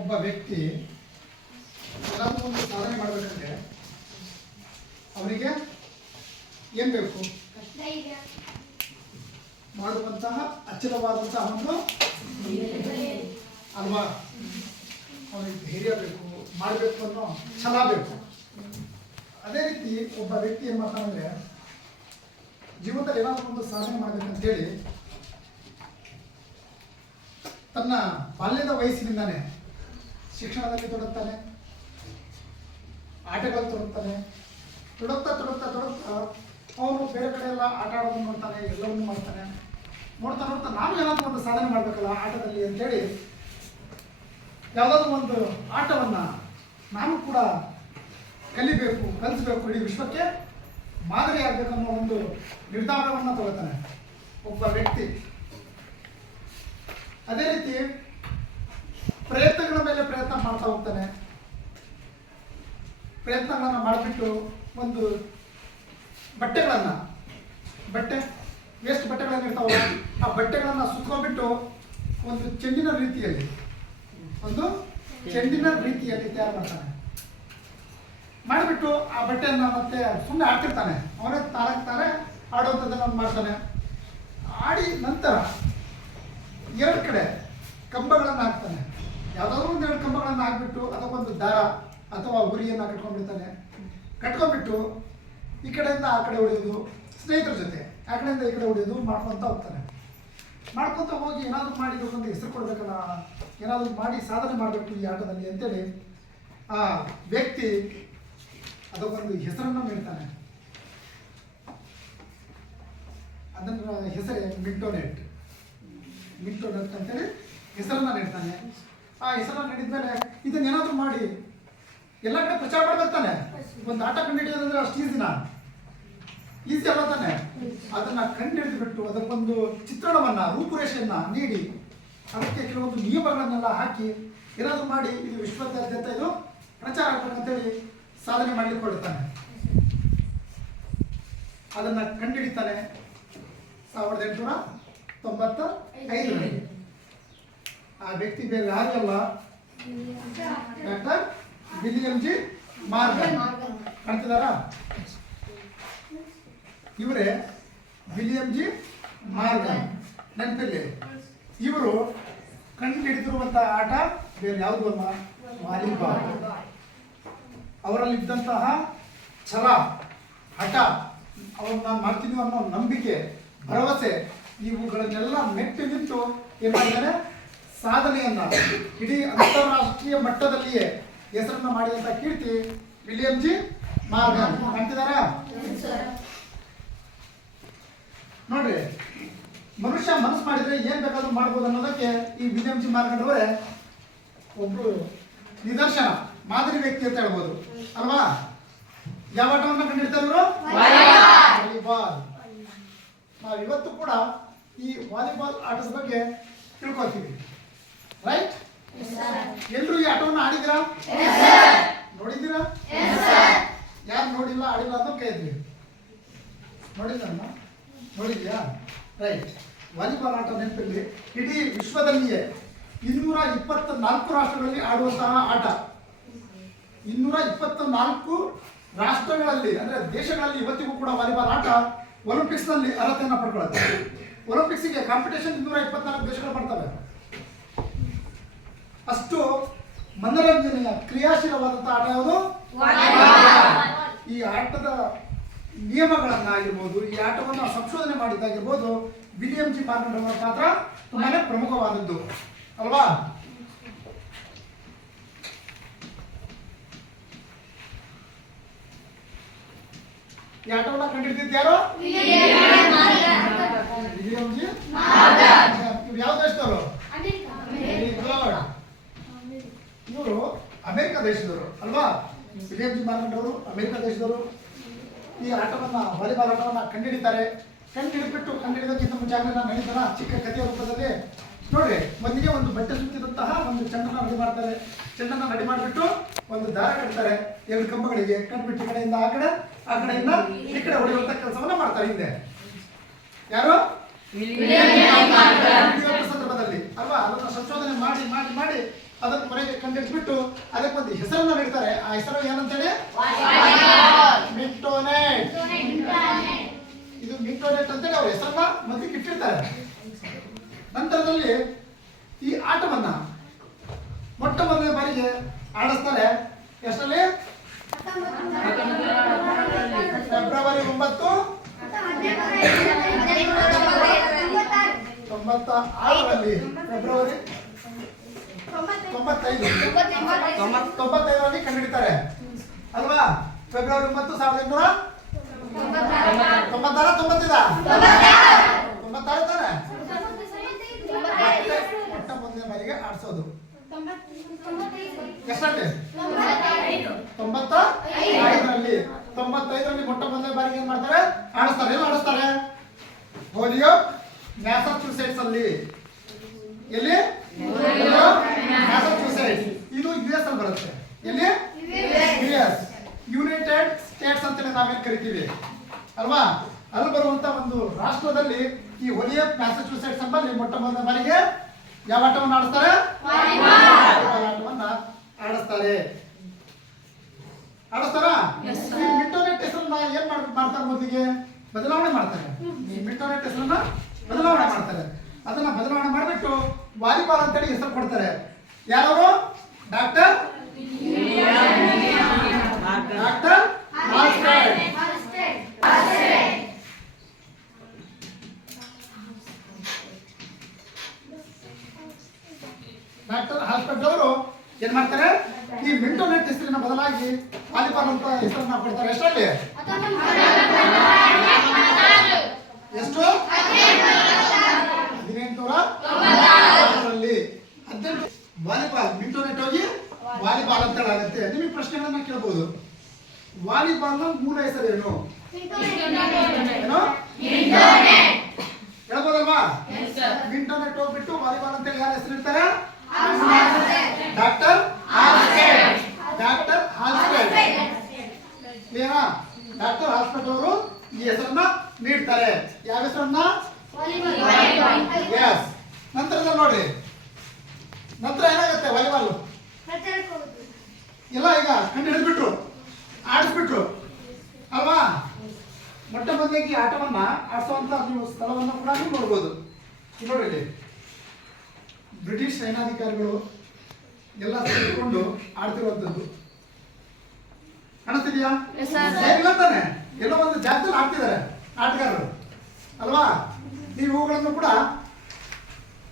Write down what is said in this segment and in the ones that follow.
ಒಬ್ಬ ವ್ಯಕ್ತಿ ಏನಾದರೂ ಒಂದು ಸಾಧನೆ ಮಾಡಬೇಕಂದ್ರೆ ಅವನಿಗೆ ಏನು ಬೇಕು? ಮಾಡುವಂತಹ ಅಚಲವಾದಂತಹ ಒಂದು ಅಲ್ವಾ, ಅವನಿಗೆ ಧೈರ್ಯ ಬೇಕು, ಮಾಡಬೇಕು ಅನ್ನೋ ಛಲ ಬೇಕು. ಅದೇ ರೀತಿ ಒಬ್ಬ ವ್ಯಕ್ತಿ ಏನು ಮಾಡ್ತಾನಂದ್ರೆ ಜೀವನದಲ್ಲಿ ಏನಾದರೂ ಒಂದು ಸಾಧನೆ ಮಾಡಬೇಕಂತೇಳಿ ತನ್ನ ಬಾಲ್ಯದ ವಯಸ್ಸಿನಿಂದಾನೆ ಶಿಕ್ಷಣದಲ್ಲಿ ತೊಡಗ್ತಾನೆ, ಆಟಗಳಲ್ಲಿ ತೊಡಗ್ತಾನೆ, ಅವನು ಬೇರೆ ಕಡೆ ಎಲ್ಲ ಆಟ ಆಡೋದನ್ನು ನೋಡ್ತಾನೆ, ಎಲ್ಲವನ್ನೂ ಮಾಡ್ತಾನೆ. ನೋಡ್ತಾ ನಾನು ಏನಾದರೂ ಒಂದು ಸಾಧನೆ ಮಾಡಬೇಕಲ್ಲ ಆಟದಲ್ಲಿ ಅಂತೇಳಿ ಯಾವುದಾದ್ರೂ ಒಂದು ಆಟವನ್ನು ನಾನು ಕೂಡ ಕಲಿಸಬೇಕು, ಇಡೀ ವಿಶ್ವಕ್ಕೆ ಮಾದರಿ ಆಗಬೇಕನ್ನೋ ಒಂದು ನಿರ್ಧಾರವನ್ನು ತಗೋತಾನೆ ಒಬ್ಬ ವ್ಯಕ್ತಿ. ಅದೇ ರೀತಿ ಪ್ರಯತ್ನಗಳ ಮೇಲೆ ಪ್ರಯತ್ನ ಮಾಡ್ತಾ ಹೋಗ್ತಾನೆ. ಪ್ರಯತ್ನಗಳನ್ನು ಮಾಡಿಬಿಟ್ಟು ಒಂದು ವೇಸ್ಟ್ ಬಟ್ಟೆಗಳನ್ನು ಇರ್ತಾವಲ್ಲ, ಆ ಬಟ್ಟೆಗಳನ್ನು ಸುತ್ಕೊಂಡ್ಬಿಟ್ಟು ಒಂದು ಚೆಂಡಿನ ರೀತಿಯಲ್ಲಿ ತಯಾರು ಮಾಡ್ತಾನೆ. ಮಾಡಿಬಿಟ್ಟು ಆ ಬಟ್ಟೆಯನ್ನು ಮತ್ತೆ ಸುಮ್ಮನೆ ಆಡ್ತಿರ್ತಾನೆ, ಅವನೇ ತಾನೇ ಆಡುವಂಥದ್ದನ್ನು ಮಾಡ್ತಾನೆ. ಆಡಿ ನಂತರ 2 ಕಡೆ ಕಂಬಗಳನ್ನು ಹಾಕ್ತಾನೆ. ಯಾವುದಾದ್ರೂ 2 ಕಂಬಗಳನ್ನು ಹಾಕ್ಬಿಟ್ಟು ಅದಕ್ಕೊಂದು ದಾರ ಅಥವಾ ಉರಿಯನ್ನು ಕಟ್ಕೊಂಡ್ಬಿಟ್ಟು ಈ ಕಡೆಯಿಂದ ಆ ಕಡೆ ಹೊಡೆಯೋದು, ಸ್ನೇಹಿತರ ಜೊತೆ ಆ ಕಡೆಯಿಂದ ಈ ಕಡೆ ಹೊಡೆಯೋದು ಮಾಡ್ಕೊತ ಹೋಗ್ತಾನೆ. ಮಾಡ್ಕೊತ ಹೋಗಿ ಏನಾದರೂ ಮಾಡಿ ಇದಕ್ಕೊಂದು ಹೆಸರು ಕೊಡಬೇಕಲ್ಲ, ಏನಾದರೂ ಮಾಡಿ ಸಾಧನೆ ಮಾಡಬೇಕು ಈ ಆಟದಲ್ಲಿ ಅಂತೇಳಿ ಆ ವ್ಯಕ್ತಿ ಅದಕ್ಕೊಂದು ಹೆಸರನ್ನು ನೀಡ್ತಾನೆ. ಅದನ್ನ ಹೆಸರೇ ಮಿಂಟೋನೆಟ್ ಅಂತೇಳಿ ಹೆಸರನ್ನು ನೀಡ್ತಾನೆ. ಆ ಹೆಸರನ್ನು ನೀಡಿದ್ಮೇಲೆ ಇದನ್ನೇನಾದರೂ ಮಾಡಿ ಎಲ್ಲ ಕಡೆ ಪ್ರಚಾರ ಮಾಡಬೇಕಾನೆ. ಒಂದು ಆಟ ಕಂಡುಹಿಡಿಯೋದಂದ್ರೆ ಅಷ್ಟು ಈಸಿ ಅಲ್ಲ ತಾನೆ. ಅದನ್ನು ಕಂಡುಹಿಡಿದುಬಿಟ್ಟು ಅದಕ್ಕೊಂದು ಚಿತ್ರಣವನ್ನು, ರೂಪುರೇಷೆಯನ್ನು ನೀಡಿ ಅದಕ್ಕೆ ಕೆಲವೊಂದು ನಿಯಮಗಳನ್ನೆಲ್ಲ ಹಾಕಿ ಏನಾದರೂ ಮಾಡಿ ಇದು ವಿಶ್ವದಾದ್ಯಂತ ಇದು ಪ್ರಚಾರ ಆಗ್ಬೇಕಂತೇಳಿ ಸಾಧನೆ ಮಾಡಲಿಕ್ಕೆ ಹೊರಡ್ತಾನೆ. ಅದನ್ನು ಕಂಡುಹಿಡಿತಾನೆ 1895ರಲ್ಲಿ. ಆ ವ್ಯಕ್ತಿ ಬೇರೆ ಯಾರು ಅಲ್ಲ, ಡಾಕ್ಟರ್ ವಿಲಿಯಂ ಜಿ ಮಾರ್ಗನ್. ಕಾಣ್ತಿದಾರಾ? ಇವರೇ ವಿಲಿಯಂ ಜಿ ಮಾರ್ಗನ್. ನೆನಪಿರಲಿ, ಇವರು ಕಂಡುಹಿಡಿದಿರುವಂತಹ ಆಟ ಬೇರೆ ಯಾವುದು ಅಲ್ಲ, ವಾಲಿಬಾಲ್. ಅವರಲ್ಲಿದ್ದಂತಹ ಛಲ, ಹಠ, ಅವ್ರು ನಾನು ಮಾಡ್ತೀನಿ ಅನ್ನೋ ನಂಬಿಕೆ, ಭರವಸೆ, ಇವುಗಳನ್ನೆಲ್ಲ ಮೆಟ್ಟಿ ನಿಂತು ಏನು ಮಾಡಿದ್ದಾರೆ, ಸಾಧನೆಯನ್ನ ಇಡೀ ಅಂತಾರಾಷ್ಟ್ರೀಯ ಮಟ್ಟದಲ್ಲಿಯೇ ಹೆಸರನ್ನ ಮಾಡಿದಂಥ ಕೀರ್ತಿ ವಿಲಿಯಂ ಜಿ ಮಾರ್ಗನ್. ಕಾಣ್ತಿದಾರಾ? ನೋಡ್ರಿ, ಮನುಷ್ಯ ಮನಸ್ಸು ಮಾಡಿದ್ರೆ ಏನ್ ಬೇಕಾದ್ರೂ ಮಾಡ್ಬೋದು ಅನ್ನೋದಕ್ಕೆ ಈ ವಿಲಿಯಂ ಜಿ ಮಾರ್ಗನ್ ಅವರೇ ಒಬ್ರು ನಿದರ್ಶನ, ಮಾದರಿ ವ್ಯಕ್ತಿ ಅಂತ ಹೇಳ್ಬೋದು ಅಲ್ವಾ. ಯಾವ ಆಟವನ್ನು ಕಂಡಿಡ್ತಾರೆ ಇವರು? ವಾಲಿಬಾಲ್. ನಾವು ಇವತ್ತು ಕೂಡ ಈ ವಾಲಿಬಾಲ್ ಆಟದ ಬಗ್ಗೆ ತಿಳ್ಕೊತೀವಿ, ರೈಟ್? ಎಲ್ಲರೂ ಈ ಆಟವನ್ನು ಆಡಿದಿರಾ? ನೋಡಿದ್ದೀರಾ? ಯಾರು ನೋಡಿಲ್ಲ, ಆಡಿಲ್ಲ ಅಂತ ಕೈ ಇದ್ವಿ. ನೋಡಿದ್ಯಾ? ರೈಟ್. ವಾಲಿಬಾಲ್ ಆಟ ನೆನಪಿರಲಿ, ಇಡೀ ವಿಶ್ವದಲ್ಲಿಯೇ 224 ರಾಷ್ಟ್ರಗಳಲ್ಲಿ ಆಡುವಂತಹ ಆಟ. 224 ರಾಷ್ಟ್ರಗಳಲ್ಲಿ ಅಂದರೆ ದೇಶಗಳಲ್ಲಿ ಇವತ್ತಿಗೂ ಕೂಡ ವಾಲಿಬಾಲ್ ಆಟ ಒಲಿಂಪಿಕ್ಸ್ನಲ್ಲಿ ಅರ್ಹತೆಯನ್ನು ಪಡ್ಕೊಳ್ಳುತ್ತೆ. ಒಲಿಂಪಿಕ್ಸ್ಗೆ ಕಾಂಪಿಟೇಷನ್ 224 ದೇಶಗಳು ಮಾಡ್ತವೆ. ಅಷ್ಟು ಮನೋರಂಜನೆಯ ಕ್ರಿಯಾಶೀಲವಾದಂತಹ ಆಟ ಯಾವುದು? ಈ ಆಟದ ನಿಯಮಗಳನ್ನಾಗಿರ್ಬೋದು, ಈ ಆಟವನ್ನು ಸಂಶೋಧನೆ ಮಾಡಿದ್ದಾಗಿರ್ಬೋದು, ವಿಲಿಯಂ ಜಿ ಮಾರ್ಗನ್ ಅವರ ಪಾತ್ರ ತುಂಬಾನೇ ಪ್ರಮುಖವಾದದ್ದು ಅಲ್ವಾ. ಈ ಆಟವನ್ನು ಕಂಡಿಡ್ತಿದ್ದು ಯಾರು? William G Morgan. ಇವ್ರು ಯಾವ ದೇಶದವರು? ಇವರು ಅಮೆರಿಕ ದೇಶದವರು ಅಲ್ವಾ. ವಿಲಿಯಂ ಜಿ ಮಾರ್ಗನ್ ಅವರು ಅಮೆರಿಕ ದೇಶದವರು. ಈ ಆಟವನ್ನು, ವಾಲಿಬಾಲ್ ಆಟವನ್ನು ಕಂಡುಹಿಡಿದಕ್ಕಿಂತ ಮುಂಚೆ ನಡೀತಾರ ಚಿಕ್ಕ ಕಥೆಯ ರೂಪದಲ್ಲಿ ನೋಡ್ರಿ. ಮೊದಲಿಗೆ ಒಂದು ಬಟ್ಟೆ ಸುತ್ತಿದಂತಹ ಒಂದು ಚೆಂಡನ್ನು ರೆಡಿ ಮಾಡ್ತಾರೆ. ಚೆಂಡನ್ನು ರೆಡಿ ಮಾಡಿಬಿಟ್ಟು ಒಂದು ದಾರ ಕಟ್ತಾರೆ 2 ಕಂಬಗಳಿಗೆ. ಕಟ್ಬಿಟ್ಟು ಈ ಕಡೆಯಿಂದ ಆ ಕಡೆಯಿಂದ ಈ ಕಡೆ ಹೊಡೆಯುವಂತ ಕೆಲಸವನ್ನ ಮಾಡ್ತಾರೆ. ಹಿಂದೆ ಯಾರು? ಸಂದರ್ಭದಲ್ಲಿ ಅಲ್ವಾ, ಅದನ್ನ ಸಂಶೋಧನೆ ಮಾಡಿ ಮಾಡಿ ಮಾಡಿ ಅದನ್ನ ಕೊನೆಗೆ ಕಂಡುಹಿಡಿದ್ಬಿಟ್ಟು ಅದಕ್ಕೆ ಒಂದು ಹೆಸರನ್ನ ನೀಡ್ತಾರೆ. ಆ ಹೆಸರು ಏನಂತೇಳಿ ಮಿಂಟೋನೆಟ್. ಇದು ಮಿಂಟೋನೆಟ್ ಅಂತೇಳಿ ಅವ್ರ ಹೆಸರನ್ನ ಮಧ್ಯಕ್ಕೆ ಇಟ್ಟಿರ್ತಾರೆ. ನಂತರದಲ್ಲಿ ಈ ಆಟವನ್ನ ಮೊಟ್ಟ ಮೊದಲನೇ ಬಾರಿಗೆ ಆಡಿಸ್ತಾರೆ. ಎಷ್ಟರಲ್ಲಿ? ಫೆಬ್ರವರಿ 9, 96ರಲ್ಲಿ. ಫೆಬ್ರವರಿ 95ರಲ್ಲಿ ಕಂಡುಹಿಡಿತಾರೆ ಅಲ್ವಾ. ಫೆಬ್ರವರಿ 9, 1896 ತಾನೆ ಮೊಟ್ಟ ಮೊದಲನೇ ಬಾರಿಗೆ ಆಡಿಸೋದು. ಎಷ್ಟರಲ್ಲಿ? 95ರಲ್ಲಿ. 95ರಲ್ಲಿ ಮೊಟ್ಟ ಮೊದಲನೇ ಬಾರಿಗೆ ಏನ್ ಮಾಡ್ತಾರೆ? ಆಡಿಸ್ತಾರೆ. ಎಲ್ಲಿ ಆಡಿಸ್ತಾರೆ? ಹೋಲಿಯೋಕ್ ಮ್ಯಾಸಚೂಸೆಟ್ಸ್ ಅಲ್ಲಿ. ಎಲ್ಲಿ? ಮ್ಯಾಸಚೂಸೆಟ್ಸ್. ಇದು US ಅಲ್ಲಿ ಬರುತ್ತೆ. ಎಲ್ಲಿ? US, ಯುನೈಟೆಡ್ ಸ್ಟೇಟ್ಸ್ ಅಂತೇಳಿ ನಾವೇನ್ ಕರಿತೀವಿ ಅಲ್ವಾ. ಅಲ್ಲಿ ಬರುವಂತ ಒಂದು ರಾಷ್ಟ್ರದಲ್ಲಿ ಈ ಹೋಲಿಯೋಕ್ ಮ್ಯಾಸಚೂಸೆಟ್ಸ್ ಎಂಬಲ್ಲಿ ಮೊಟ್ಟ ಮೊದಲನೇ ಬಾರಿಗೆ ಯಾವ ಆಟವನ್ನು ಆಡಿಸ್ತಾರೆ? ಆಟವನ್ನ ಆಡಿಸ್ತಾರೆ. ಆಡಿಸ್ತಾರ? ಈ ಮಿಂಟೋನೆಟ್ ಹೆಸರನ್ನ ಏನ್ ಮಾಡ್ತಾರೆ? ಮೊದಲಿಗೆ ಬದಲಾವಣೆ ಮಾಡ್ತಾರೆ. ಈ ಮಿಂಟೋನೆಟ್ ಹೆಸರನ್ನ ಬದಲಾವಣೆ ಮಾಡ್ತಾರೆ. ಅದನ್ನ ಬದಲಾವಣೆ ಮಾಡಿಬಿಟ್ಟು ವಾಲಿಬಾಲ್ ಅಂತೇಳಿ ಹೆಸರು ಕೊಡ್ತಾರೆ. ಯಾರವರು? Doctor Halsted. ಡಾಕ್ಟರ್ ಹಾಲ್ಸ್ಟೆಡ್ ಅವರು ಏನ್ ಮಾಡ್ತಾರೆ? ಈ ಮಿಂಟೋನೆಟ್ ಹೆಸರಿನ ಬದಲಾಗಿ ವಾಲಿಬಾಲ್ ಅಂತ ಹೆಸರನ್ನ ಕೊಡ್ತಾರೆ. ಎಷ್ಟರಲ್ಲಿ? ಎಷ್ಟು? 1890ರಲ್ಲಿ. ವಾಲಿಬಾಲ್ ಮಿಂಟೋನೆಟ್ ಹೋಗಿ ವಾಲಿಬಾಲ್ ಅಂತ ಆಗುತ್ತೆ. ನಿಮಗೆ ಪ್ರಶ್ನೆಗಳನ್ನ ಕೇಳಬಹುದು. ವಾಲಿಬಾಲ್ ನ ಮೂಲ ಹೆಸರು ಏನು? ಏನು ಹೇಳ್ಬೋದಲ್ವಾ? ಮಿಂಟೋನೆಟ್ ಹೋಗ್ಬಿಟ್ಟು ವಾಲಿಬಾಲ್ ಅಂತ ಯಾರು ಹೆಸರು ಇರ್ತಾರೆ? Doctor Halsted. ಡಾಕ್ಟರ್ ಹಾಲ್ಸ್ಟೆಡ್ ಕ್ಲಿಯರಾ? ಡಾಕ್ಟರ್ ಹಾಲ್ಸ್ಟೆಡ್ ಅವರು ಈ ಹೆಸರನ್ನ ನೀಡ್ತಾರೆ. ಯಾವ ಹೆಸರನ್ನ? ಎಸ್. ನಂತರದಲ್ಲಿ ನೋಡ್ರಿ, ನಂತರ ಏನಾಗುತ್ತೆ? ವಾಲಿಬಾಲ್ ಎಲ್ಲ ಈಗ ಕಂಡು ಹಿಡಿದ್ಬಿಟ್ರು, ಆಡಿಸ್ಬಿಟ್ರು ಅಲ್ವಾ. ಮೊಟ್ಟ ಮೊದಲಿಗೆ ಆಟವನ್ನ ಆಡಿಸುವಂತ ನೀವು ಸ್ಥಳವನ್ನು ಕೂಡ ನೀವು ನೋಡ್ಬೋದು. ನೋಡ್ರಿ, ಇಲ್ಲಿ ಬ್ರಿಟಿಷ್ ಸೈನಾಧಿಕಾರಿಗಳು ಎಲ್ಲ ಸೇರಿಕೊಂಡು ಆಡ್ತಿರುವಂತದ್ದು ಕಾಣಿಸ್ತಿದ್ಯಾ? ಇಲ್ಲ ತಾನೆ? ಎಲ್ಲ ಒಂದು ಜಾಗದಲ್ಲಿ ಆಡ್ತಿದ್ದಾರೆ ಆಟಗಾರರು ಅಲ್ವಾ. ನೀವು ಇವುಗಳನ್ನು ಕೂಡ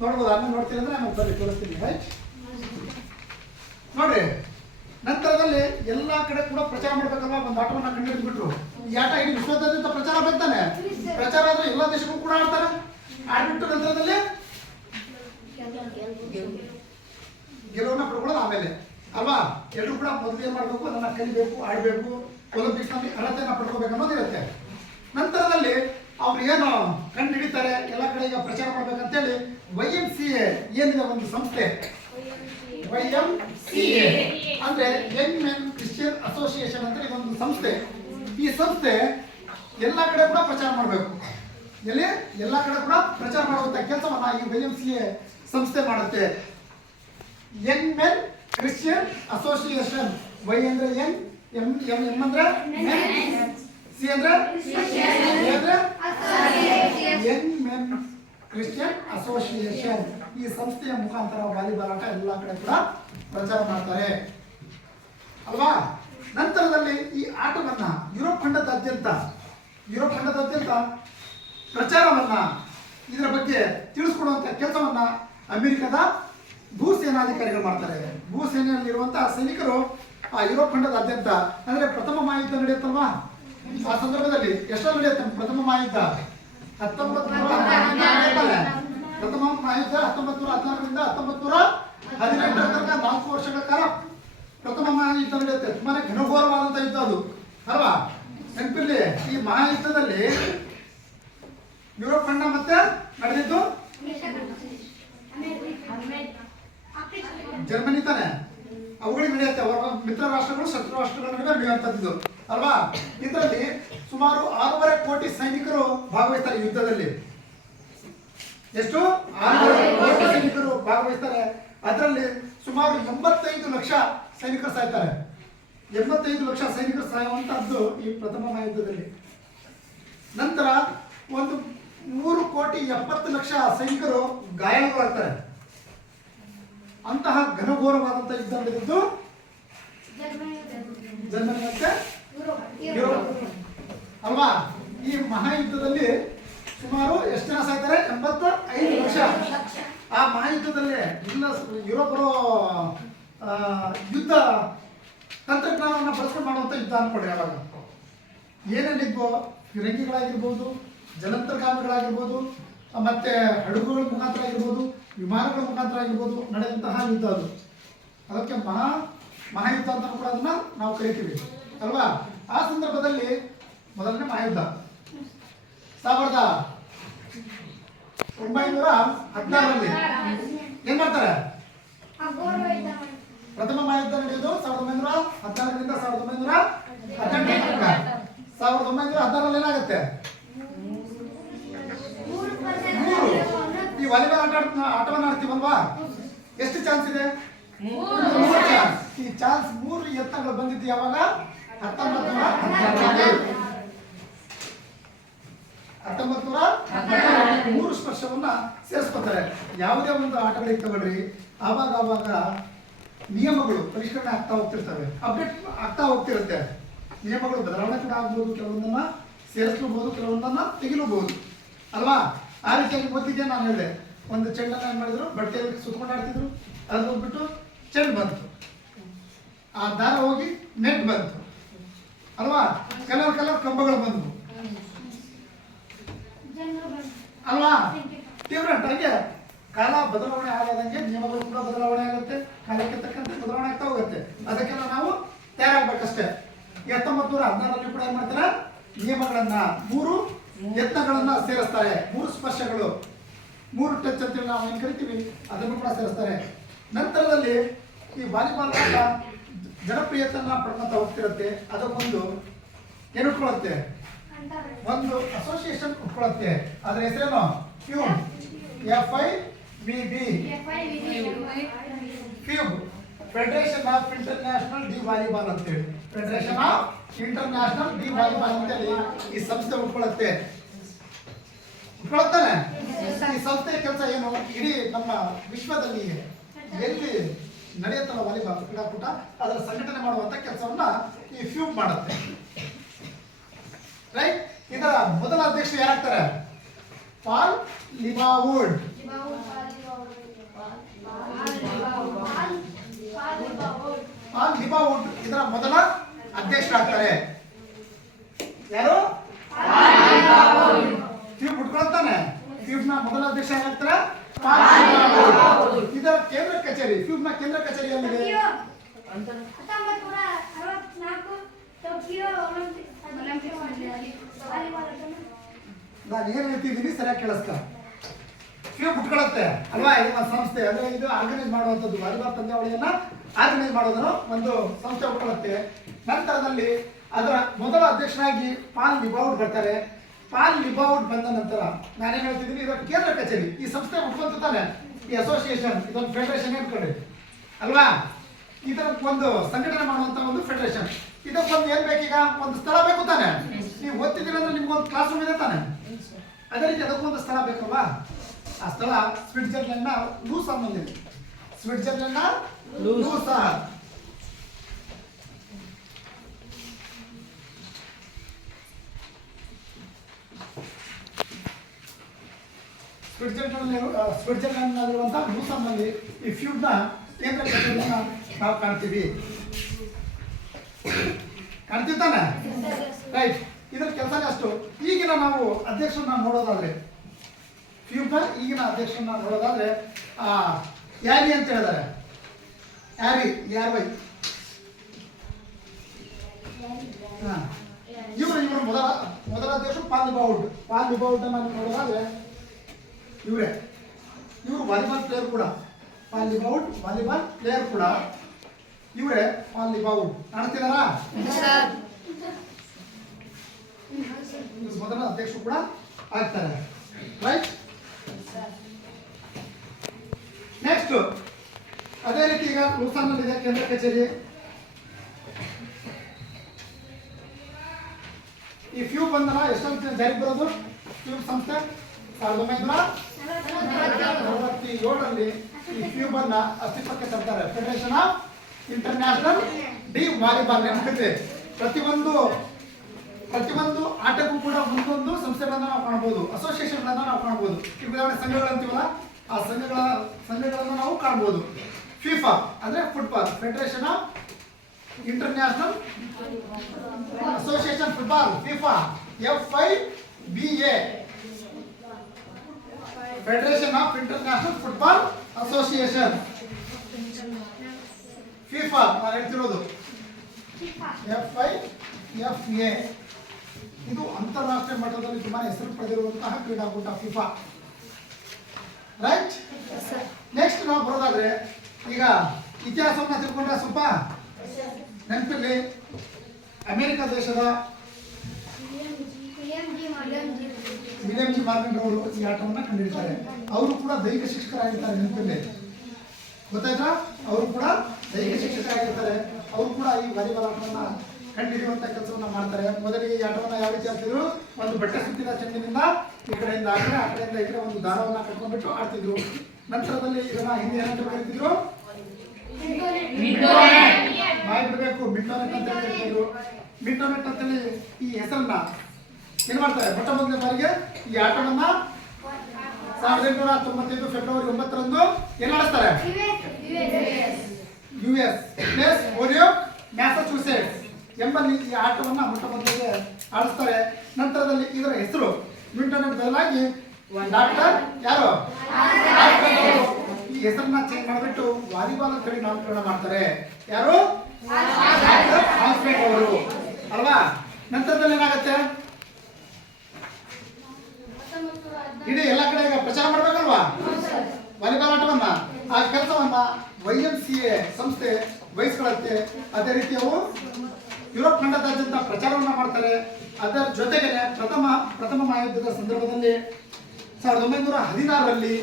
ನೋಡ್ಬೋದು. ಆಮೇಲೆ ನೋಡ್ತೀನಿ ಅಂದ್ರೆ ನಾನು ಬನ್ನಿ ತೋರಿಸ್ತೀನಿ. ರೈಟ್, ನೋಡ್ರಿ. ನಂತರದಲ್ಲಿ ಎಲ್ಲಾ ಕಡೆ ಕೂಡ ಪ್ರಚಾರ ಮಾಡ್ಬೇಕಲ್ವಾ. ಒಂದು ಆಟವನ್ನ ಕಂಡುಹಿಡಿದ್ಬಿಟ್ರು. ಈ ಆಟ ಇಡೀ ವಿಶ್ವದಾದ್ಯಂತ ಪ್ರಚಾರ ಆಗ್ತಾನೆ. ಪ್ರಚಾರ ಆದ್ರೆ ಎಲ್ಲಾ ದೇಶಕ್ಕೂ ಕೂಡ ಆಡ್ತಾರೆ. ಆಡ್ಬಿಟ್ಟು ನಂತರದಲ್ಲಿ ಗೆಲುವನ್ನ ಪಡ್ಕೊಳ್ಳೋದು ಆಮೇಲೆ ಅಲ್ವಾ. ಎಲ್ಲರೂ ಕೂಡ ಮೊದಲು ಏನ್ ಮಾಡ್ಬೇಕು? ಅದನ್ನ ಕಲಿಬೇಕು, ಆಡ್ಬೇಕು, ಒಲಿಂಪಿಕ್ಸ್ ನಲ್ಲಿ ಅರ್ಹತೆಯನ್ನ ಪಡ್ಕೋಬೇಕು ಅನ್ನೋದು ಇರುತ್ತೆ. ನಂತರದಲ್ಲಿ ಅವ್ರು ಏನು ಕಂಡು ಹಿಡಿತಾರೆ, ಎಲ್ಲ ಕಡೆ ಈಗ ಪ್ರಚಾರ ಮಾಡ್ಬೇಕಂತೇಳಿ YMCA ಏನಿದೆ ಒಂದು ಸಂಸ್ಥೆ. YMCA ಅಂದ್ರೆ ಯಂಗ್ ಮೆನ್ ಕ್ರಿಶ್ಚಿಯನ್ ಅಸೋಸಿಯೇಷನ್ ಅಂತ ಇದೊಂದು ಸಂಸ್ಥೆ. ಈ ಸಂಸ್ಥೆ ಎಲ್ಲ ಕಡೆ ಕೂಡ ಪ್ರಚಾರ ಮಾಡಬೇಕು. ಎಲ್ಲಿ? ಎಲ್ಲ ಕಡೆ ಕೂಡ ಪ್ರಚಾರ ಮಾಡುವಂತ ಕೆಲಸವನ್ನ ಈ YMCA ಸಂಸ್ಥೆ ಮಾಡುತ್ತೆ. Young men Christian association. Y ಅಂದ್ರೆ ಯಂಗ್, ಎಂ ಅಂದ್ರೆ ಮೆನ್, ಸಿ ಅಂದ್ರೆ ಯಂಗ್ ಮೆನ್ ಕ್ರಿಶ್ಚಿಯನ್ ಅಸೋಸಿಯೇಷನ್. ಈ ಸಂಸ್ಥೆಯ ಮುಖಾಂತರ ವಾಲಿಬಾಲ್ ಆಟ ಎಲ್ಲ ಕಡೆ ಕೂಡ ಪ್ರಚಾರ ಮಾಡ್ತಾರೆ ಅಲ್ವಾ. ನಂತರದಲ್ಲಿ ಈ ಆಟವನ್ನ ಯುರೋಪ್ ಖಂಡದಾದ್ಯಂತ ಪ್ರಚಾರವನ್ನ ಇದರ ಬಗ್ಗೆ ತಿಳಿಸ್ಕೊಡುವಂತ ಕೆಲಸವನ್ನ ಅಮೆರಿಕದ ಭೂಸೇನಾಧಿಕಾರಿಗಳು ಮಾಡ್ತಾರೆ. ಭೂಸೇನೆಯಲ್ಲಿರುವಂತಹ ಸೈನಿಕರು ಆ ಯುರೋಪ್ ಖಂಡದಾದ್ಯಂತ ಅಂದ್ರೆ ಪ್ರಥಮ ಮಹಾಯುದ್ಧ ನಡೆಯುತ್ತಲ್ವಾ, ಆ ಸಂದರ್ಭದಲ್ಲಿ ಎಷ್ಟರಲ್ಲಿ ನಡೆಯುತ್ತೆ? ಪ್ರಥಮ ಮಹಾಯುದ್ಧ 1914 ಪ್ರಥಮ ಮಹಾಯುದ್ಧ 1914ರಿಂದ 1918 ತನಕ 4 ವರ್ಷಗಳ ಕಾಲ ಪ್ರಥಮ ಮಹಾಯುದ್ಧ ನಡೆಯುತ್ತೆ. ತುಂಬಾನೇ ಘನಘೋರವಾದಂತಹ ಯುದ್ಧ ಅದು ಅಲ್ವಾ. ನೆನಪಿರ್ಲಿ, ಈ ಮಹಾಯುದ್ಧದಲ್ಲಿ ಯುರೋಪ್ ಖಂಡ ಮತ್ತೆ ನಡೆದಿದ್ದು ಜರ್ಮನಿ ತಾನೆ. ಅವುಗಳಿಗೆ ನಡೆಯುತ್ತೆ. ಅವರ ಮಿತ್ರ ರಾಷ್ಟ್ರಗಳು ಶತ್ರು ರಾಷ್ಟ್ರಗಳ ನಡುವೆ ನಡೆಯುವಂತದ್ದು ಅಲ್ವಾ. ಇದರಲ್ಲಿ ಸುಮಾರು 6.5 ಕೋಟಿ ಸೈನಿಕರು ಭಾಗವಹಿಸ್ತಾರೆ ಯುದ್ಧದಲ್ಲಿ. ಎಷ್ಟು? 6.5 ಕೋಟಿ ಸೈನಿಕರು ಭಾಗವಹಿಸ್ತಾರೆ. ಅದರಲ್ಲಿ ಸುಮಾರು 85 ಲಕ್ಷ ಸೈನಿಕರು ಸಾಯ್ತಾರೆ. 85 ಲಕ್ಷ ಸೈನಿಕರು ಸಾಯುವಂತಹದ್ದು ಈ ಪ್ರಥಮ ಮಹಾಯುದ್ಧದಲ್ಲಿ. ನಂತರ ಒಂದು 3,70,00,000 ಸೈನಿಕರು ಗಾಯಗಳಾಗ್ತಾರೆ. ಅಂತಹ ಘನಘೋರವಾದಂಥ ಯುದ್ಧ ನಡೆದಿದ್ದು ಜರ್ಮನಿ ಮತ್ತೆ ಯುರೋಪ್ ಅಲ್ವಾ. ಈ ಮಹಾಯುದ್ಧದಲ್ಲಿ ಸುಮಾರು ಎಷ್ಟು ಜನ ಸಾಯ್ತಾರೆ? 85 ಲಕ್ಷ. ಆ ಮಹಾಯುದ್ಧದಲ್ಲಿ ಇಲ್ಲ ಯುರೋಪರು ಯುದ್ಧ ತಂತ್ರಜ್ಞಾನವನ್ನು ಬಳಸ್ಕೊಂಡು ಮಾಡುವಂಥ ಯುದ್ಧ ಅನ್ಕೊಳ್ಳಿ. ಅವಾಗ ಏನೇನಿದ್ವೋ ಫಿರಂಗಿಗಳಾಗಿರ್ಬೋದು, ಜಲಂತರ್ಗಾಮಿಗಳಾಗಿರ್ಬೋದು, ಮತ್ತೆ ಹಡಗುಗಳ ಮುಖಾಂತರ ಆಗಿರ್ಬೋದು, ವಿಮಾನಗಳ ಮುಖಾಂತರ ಆಗಿರ್ಬೋದು ನಡೆದಂತಹ ಯುದ್ಧ ಅದು. ಅದಕ್ಕೆ ಮಹಾಯುದ್ಧ ಅಂತ ಕೂಡ ಅದನ್ನ ನಾವು ಕರಿತೀವಿ ಅಲ್ವಾ. ಆ ಸಂದರ್ಭದಲ್ಲಿ ಮೊದಲನೇ ಮಹಾಯುದ್ಧ 1916ರಲ್ಲಿ ಏನ್ ಮಾಡ್ತಾರೆ? ಪ್ರಥಮ ಮಹಾಯುದ್ಧ ನಡೆಯೋದು 1914ರಿಂದ 1918. 1916ರಲ್ಲಿ ಏನಾಗುತ್ತೆ? ಈ ವಾಲಿಬಾಲ್ ಆಟವನ್ನು ಆಡ್ತೀವಲ್ವಾ, ಎಷ್ಟು ಚಾನ್ಸ್ ಇದೆ? 3 ಚಾನ್ಸ್. ಈ ಚಾನ್ಸ್ 3 ಯತ್ನಗಳು ಬಂದಿದ್ದು ಯಾವಾಗ? 1913 3 ಸ್ಪರ್ಶವನ್ನ ಸೇರಿಸ್ಕೊತಾರೆ. ಯಾವುದೇ ಒಂದು ಆಟಗಳಿಗೆ ತಗೊಳ್ರಿ, ಆವಾಗ ನಿಯಮಗಳು ಪರಿಷ್ಕರಣೆ ಆಗ್ತಾ ಹೋಗ್ತಿರ್ತವೆ, ಅಪ್ಡೇಟ್ ಆಗ್ತಾ ಹೋಗ್ತಿರುತ್ತೆ. ನಿಯಮಗಳು ಬದಲಾವಣೆ ಕೂಡ ಆಗ್ಬೋದು, ಕೆಲವೊಂದನ್ನ ಸೇರಿಸ್ಲೂಬಹುದು, ಕೆಲವೊಂದನ್ನ ತೆಗಿಲೂಬಹುದು ಅಲ್ವಾ. ಆ ರೀತಿಯಾಗಿ ಮೊದಲಿಗೆ ನಾನು ಹೇಳಿದೆ, ಒಂದು ಚೆಂಡನ್ನ ಏನ್ ಮಾಡಿದ್ರು, ಬಟ್ಟೆಯಲ್ಲಿ ಸುತ್ಕೊಂಡು ಆಡ್ತಿದ್ರು. ಅದು ಹೋಗ್ಬಿಟ್ಟು ಚೆಂಡು ಬಂತು, ಆ ದಾರ ಹೋಗಿ ನೆಟ್ ಬಂತು ಅಲ್ವಾ. ಕಲರ್ ಕಂಬಗಳು ಬಂದ್ವು ಅಲ್ವಾ. ಡಿಫ್ರೆಂಟ್ ಆಗಿ ಕಾಲ ಬದಲಾವಣೆ ಆದಂಗೆ ನಿಯಮಗಳು ಕೂಡ ಬದಲಾವಣೆ ಆಗುತ್ತೆ, ಕಾಲಕ್ಕೆ ತಕ್ಕಂತೆ ಬದಲಾವಣೆ ಆಗ್ತಾ ಹೋಗುತ್ತೆ. ಅದಕ್ಕೆಲ್ಲ ನಾವು ತಯಾರಾಗಬೇಕಷ್ಟೇ. 1916ರಲ್ಲಿ ಕೂಡ ಏನ್ ಮಾಡ್ತಾರೆ? ನಿಯಮಗಳನ್ನ 3 ಯತ್ನಗಳನ್ನ ಸೇರಿಸ್ತಾರೆ. 3 ಸ್ಪರ್ಶಗಳು, 3 ಟಚ್ ಅಂತೇಳಿ ನಾವು ಏನು ಕರಿತೀವಿ, ಅದನ್ನು ಕೂಡ ಸೇರಿಸ್ತಾರೆ. ನಂತರದಲ್ಲಿ ಈ ವಾಲಿಬಾಲ್ ಆಟ ಜನಪ್ರಿಯತೆಯನ್ನ ಪಡ್ಕೊಂತ ಹೋಗ್ತಿರುತ್ತೆ. ಅದಕ್ಕೊಂದು ಏನು ಉಟ್ಕೊಳ್ಳುತ್ತೆ? ಒಂದು ಅಸೋಸಿಯೇಷನ್ ಉಟ್ಕೊಳ್ಳುತ್ತೆ. ಅದರ ಹೆಸರೇನು? ಫ್ಯೂಬ್. FIVB. ಫ್ಯೂಬ್, federation of international de volleyball ಅಂತೇಳಿ. Federation of international de volleyball ಅಂತೇಳಿ ಈ ಸಂಸ್ಥೆ ಉಟ್ಕೊಳ್ಳುತ್ತೆ. ಉಟ್ಕೊಳ್ತಾನೆ. ಈ ಸಂಸ್ಥೆಯ ಕೆಲಸ ಏನು? ಇಡೀ ನಮ್ಮ ವಿಶ್ವದಲ್ಲಿ ಎಲ್ಲಿ ನಡೆಯುತ್ತಲ್ಲ ವಾಲಿಬಾಲ್ ಕ್ರೀಡಾಕೂಟ, ಅದರ ಸಂಘಟನೆ ಮಾಡುವಂತ ಕೆಲಸವನ್ನ ಈ ಫ್ಯೂಬ್ ಮಾಡುತ್ತೆ. ರೈಟ್. ಇದರ ಮೊದಲ ಅಧ್ಯಕ್ಷರು ಯಾರಾಗ್ತಾರೆ? ಪಾಲ್ ಲಿಬಾವುಡ್. ಪಾಲ್ ಲಿಬಾವುಡ್ ಇದರ ಮೊದಲ ಅಧ್ಯಕ್ಷರಾಗ್ತಾರೆ. ಯಾರು? ಫ್ಯೂಬ್ ಉಟ್ಕೊಳ್ತಾನೆ. ಫ್ಯೂಬ್ ನ ಮೊದಲ ಅಧ್ಯಕ್ಷ ಯಾರಾಗ್ತಾರೆ? ಪಾಲ್ ಲಿಬಾವುಡ್. ಇದರ ಕೇಂದ್ರ ಕಚೇರಿ, ಫ್ಯೂಬ್ ನ ಕೇಂದ್ರ ಕಚೇರಿ ಎಲ್ಲಿದೆ? 1964 ಟೋಕಿಯೋ ಒಲಿಂಪಿಕ್ ನಾನು ಏನ್ ಹೇಳ್ತಿದ್ದೀನಿ ಸರಿಯಾಗಿ ಕೇಳಿಸ್ತಾ. ಫ್ಯೂಬ್ ಉಟ್ಕೊಳ್ಳುತ್ತೆ ಅಲ್ವಾ. ಇದು ಒಂದು ಸಂಸ್ಥೆ, ಅಂದ್ರೆ ಇದು ಆರ್ಗನೈಸ್ ಮಾಡುವಂಥದ್ದು. ವಾಲಿಬಾಲ್ ಪಂದ್ಯಾವಳಿಯನ್ನ ಆರ್ಗನೈಸ್ ಮಾಡೋದನ್ನು ಒಂದು ಸಂಸ್ಥೆ ಉಟ್ಕೊಳ್ಳುತ್ತೆ. ನಂತರದಲ್ಲಿ ಅದರ ಮೊದಲ ಅಧ್ಯಕ್ಷರಾಗಿ ಪಾಲ್ ಲಿಬಾವುಡ್ ಬರ್ತಾರೆ. ಪಾಲ್ ಲಿಬಾವುಡ್ ಬಂದ ನಂತರ ನಾನೇನು ಹೇಳ್ತಿದ್ದೀನಿ, ಇದರ ಕೇಂದ್ರ ಕಚೇರಿ ಈ ಸಂಸ್ಥೆ ಉಟ್ಕೊಂತಾನೆ. ಈ ಅಸೋಸಿಯೇಷನ್ ಇದೊಂದು ಫೆಡರೇಷನ್ ಹೇಳ್ಕೊಳ್ಳಿ ಅಲ್ವಾ. ಇದರ ಒಂದು ಸಂಘಟನೆ ಮಾಡುವಂತ ಒಂದು ಫೆಡರೇಷನ್. ಇದಕ್ಕೊಂದು ಏನ್ ಬೇಕೀಗ? ಒಂದು ಸ್ಥಳ ಬೇಕು ತಾನೆ. ನೀವು ಓದ್ತಿದ್ದೀರ ಅಂದ್ರೆ ನಿಮ್ಗೊಂದು ಕ್ಲಾಸ್ ರೂಮ್ ಇದೆ ತಾನೆ. ಅದೇ ರೀತಿ ಅದಕ್ಕೊಂದು ಸ್ಥಳ ಬೇಕಲ್ವಾ. ಆ ಸ್ಥಳ ಸ್ವಿಟ್ಜರ್ಲೆಂಡ್ ನ ಲೂಸಾನ್ ನಲ್ಲಿ. ಸ್ವಿಟ್ಜರ್ಲೆಂಡ್ ನ ಲೂಸಾನ್. ಸ್ವಿಟ್ಜರ್ಲೆಂಡ್ ನಲ್ಲಿರುವಂತಹ ಲೂಸಾನ್ ನಲ್ಲಿ ಈ ಫ್ಯೂಬ್ ನ ಕೇಂದ್ರ ಕಚೇರಿಯನ್ನ ನಾವು ಕಾಣ್ತೀವಿ. ಕಾಣ್ತಿರ್ತಾನೆ. ರೈಟ್. ಇದರ ಕೆಲಸನೇ ಅಷ್ಟು. ಈಗಿನ ನಾವು ಅಧ್ಯಕ್ಷರನ್ನ ನೋಡೋದಾದ್ರೆ, ಫ್ಯೂಬ್ನ ಈಗಿನ ಅಧ್ಯಕ್ಷರನ್ನ ನೋಡೋದಾದ್ರೆ ಯಾರಿ ಅಂತ ಹೇಳಿದ್ದಾರೆ. ಯಾರ್ವೈ ಇವರು ಮೊದಲ ಅಧ್ಯಕ್ಷರು ಪಾಲ್ ಲಿಬಾವುಡ್. ಪಾಲ್ ಲಿಬಾವುಡ್ ಅನ್ನ ನೋಡೋದಾದ್ರೆ ಇವರು ವಾಲಿಬಾಲ್ ಪ್ಲೇಯರ್ ಕೂಡ. ಪಾಲ್ ಲಿಬಾವುಡ್ ವಾಲಿಬಾಲ್ ಪ್ಲೇಯರ್ ಕೂಡ ಇವರೇ. ಪಾಲ್ ಲಿಬಾವುಡ್ ಕಾಣ್ತಿದಾರಾ? ಮೊದಲ ಅಧ್ಯಕ್ಷರು ಕೂಡ ಆಗ್ತಾರೆ. ರೈಟ್. ನೆಕ್ಸ್ಟ್ ಅದೇ ರೀತಿ ಈಗ ಲೂಸಾನ್ನಲ್ಲಿದೆ ಕೇಂದ್ರ ಕಚೇರಿ. ಈ ಫ್ಯೂ ಬಂದಲ್ಲ ಎಷ್ಟೊಂದು ಜಾರಿಗೆ ಬರೋದು ಫ್ಯೂ ಸಂಸ್ಥೆ 1947ರಲ್ಲಿ ಈ ಫ್ಯೂ ಬಂದ ಅಸ್ತಿತ್ವಕ್ಕೆ ತರ್ತಾರೆ. Federation of international de volleyball. ನೆನಪಿದೆ, ಪ್ರತಿಯೊಂದು ಆಟಕ್ಕೂ ಕೂಡ ಒಂದೊಂದು ಸಂಸ್ಥೆಗಳನ್ನ ನಾವು ಕಾಣಬಹುದು, ಅಸೋಸಿಯೇಷನ್ಗಳನ್ನ ನಾವು ಕಾಣಬಹುದು. ಈ ಉದಾಹರಣೆ ಸಂಘಗಳು ಅಂತೀವಲ್ಲ, ಆ ಸಂಘಗಳನ್ನು ನಾವು ಕಾಣಬಹುದು. ಫಿಫಾ ಅಂದ್ರೆ football, federation of international association football, FIFA. FIBA federation of international football association. FIFA ನಾನು ಹೇಳ್ತಿರೋದು FIFA. ಇದು ಅಂತಾರಾಷ್ಟ್ರೀಯ ಮಟ್ಟದಲ್ಲಿ ತುಂಬಾ ಹೆಸರು ಪಡೆದಿರುವಂತಹ ಕ್ರೀಡಾಕೂಟ ಫಿಫಾ. ರೈಟ್. ನೆಕ್ಸ್ಟ್ ನಾವು ಬರೋದಾದ್ರೆ ಈಗ ಇತಿಹಾಸವನ್ನ ತಿಳ್ಕೊಂಡ್ರೆ ಸ್ವಲ್ಪ ನೆನಪಿರ್ಲಿ. ಅಮೆರಿಕ ದೇಶದ ವಿಲಿಯಂ ಜಿ ಮಾರ್ಗನ್ ಅವರು ಈ ಆಟವನ್ನ ಕಂಡುಹಿಡಿತಾರೆ. ಅವರು ಕೂಡ ದೈಹಿಕ ಶಿಕ್ಷಕರಾಗಿರ್ತಾರೆ. ನೆನಪಿರ್ಲಿ, ಗೊತ್ತಾಯ್ತಾ? ಅವರು ಕೂಡ ದೈಹಿಕ ಶಿಕ್ಷಕರಾಗಿರ್ತಾರೆ. ಅವರು ಕೂಡ ಈ ವಾಲಿಬಾಲ್ ಆಟವನ್ನ ಕಂಡುಹಿಡಿಯುವಂತ ಕೆಲಸವನ್ನ ಮಾಡ್ತಾರೆ. ಮೊದಲಿಗೆ ಈ ಆಟವನ್ನ ಯಾವ ರೀತಿ ಆಡ್ತಿದ್ರು? ಒಂದು ಬಟ್ಟೆ ಸುತ್ತಿದ ಚೆಂಡಿನಿಂದ ಈ ಕಡೆಯಿಂದ ಆ ಕಡೆ, ಆ ಕಡೆಯಿಂದ ಈ ಕಡೆ ಒಂದು ದಾರವನ್ನ ಕಟ್ಕೊಂಡ್ಬಿಟ್ಟು ಆಡ್ತಿದ್ರು. ನಂತರದಲ್ಲಿ ಇದನ್ನ ಹಿಂದಿ ಏನಂತ ಕರೀತಿದ್ರು? ಬಾಯ್ ಬಿಡಬೇಕು, ಮಿಡ್ಡೋನೆಟ್ ಅಂತ ಕರೀತಿದ್ರು. ಮಿಡ್ಡೋನೆಟ್ ಅಂತೇಳಿ ಈ ಹೆಸರನ್ನ ಏನ್ ಮಾಡ್ತಾರೆ? ಮೊಟ್ಟ ಮೊದಲನೇ ಬಾರಿಗೆ ಈ ಆಟವನ್ನ 1895 ಫೆಬ್ರವರಿ 9ರಂದು ಏನ್ ಆಡಿಸ್ತಾರೆ? US ಪ್ಲೇಸ್ ಓರಿಯೋ ಮ್ಯಾಸಚೂಸೆಟ್ಸ್ ಎಂಬಲ್ಲಿ ಈ ಆಟವನ್ನ ಮೊಟ್ಟ ಮೊದಲಿಗೆ ಆಡಿಸ್ತಾರೆ. ನಂತರದಲ್ಲಿ ಇದರ ಹೆಸರು ಮಿಡ್ಡೋನೆಟ್ ಬದಲಾಗಿ ಡಾಕ್ಟರ್ ಯಾರು ಈ ಹೆಸರನ್ನ ಚೇಂಜ್ ಮಾಡಿಬಿಟ್ಟು ವಾಲಿಬಾಲ್ ಅಂತ ಹೇಳಿ ನಾಮಕರಣ ಮಾಡ್ತಾರೆ. ಯಾರು? ಡಾಕ್ಟರ್ ಆಲ್ಫ್ರೆಡ್ ಅವರು ಅಲ್ವಾ? ನಂತರದಲ್ಲಿ ಏನಾಗುತ್ತೆ? ಇಡೀ ಎಲ್ಲ ಕಡೆ ಈಗ ಪ್ರಚಾರ ಮಾಡ್ಬೇಕಲ್ವಾ ವಾಲಿಬಾಲ್ ಆಟವನ್ನ. ಆ ಕೆಲಸವನ್ನ YMCA ಸಂಸ್ಥೆ ವಹಿಸ್ಕೊಳ್ಳುತ್ತೆ. ಅದೇ ರೀತಿ ಅವು ಯುರೋಪ್ ಖಂಡದಾದ್ಯಂತ ಪ್ರಚಾರವನ್ನ ಮಾಡ್ತಾರೆ. ಅದರ ಜೊತೆಗೆ ಪ್ರಥಮ ಮಹಾಯುದ್ಧದ ಸಂದರ್ಭದಲ್ಲಿ 1916ರಲ್ಲಿ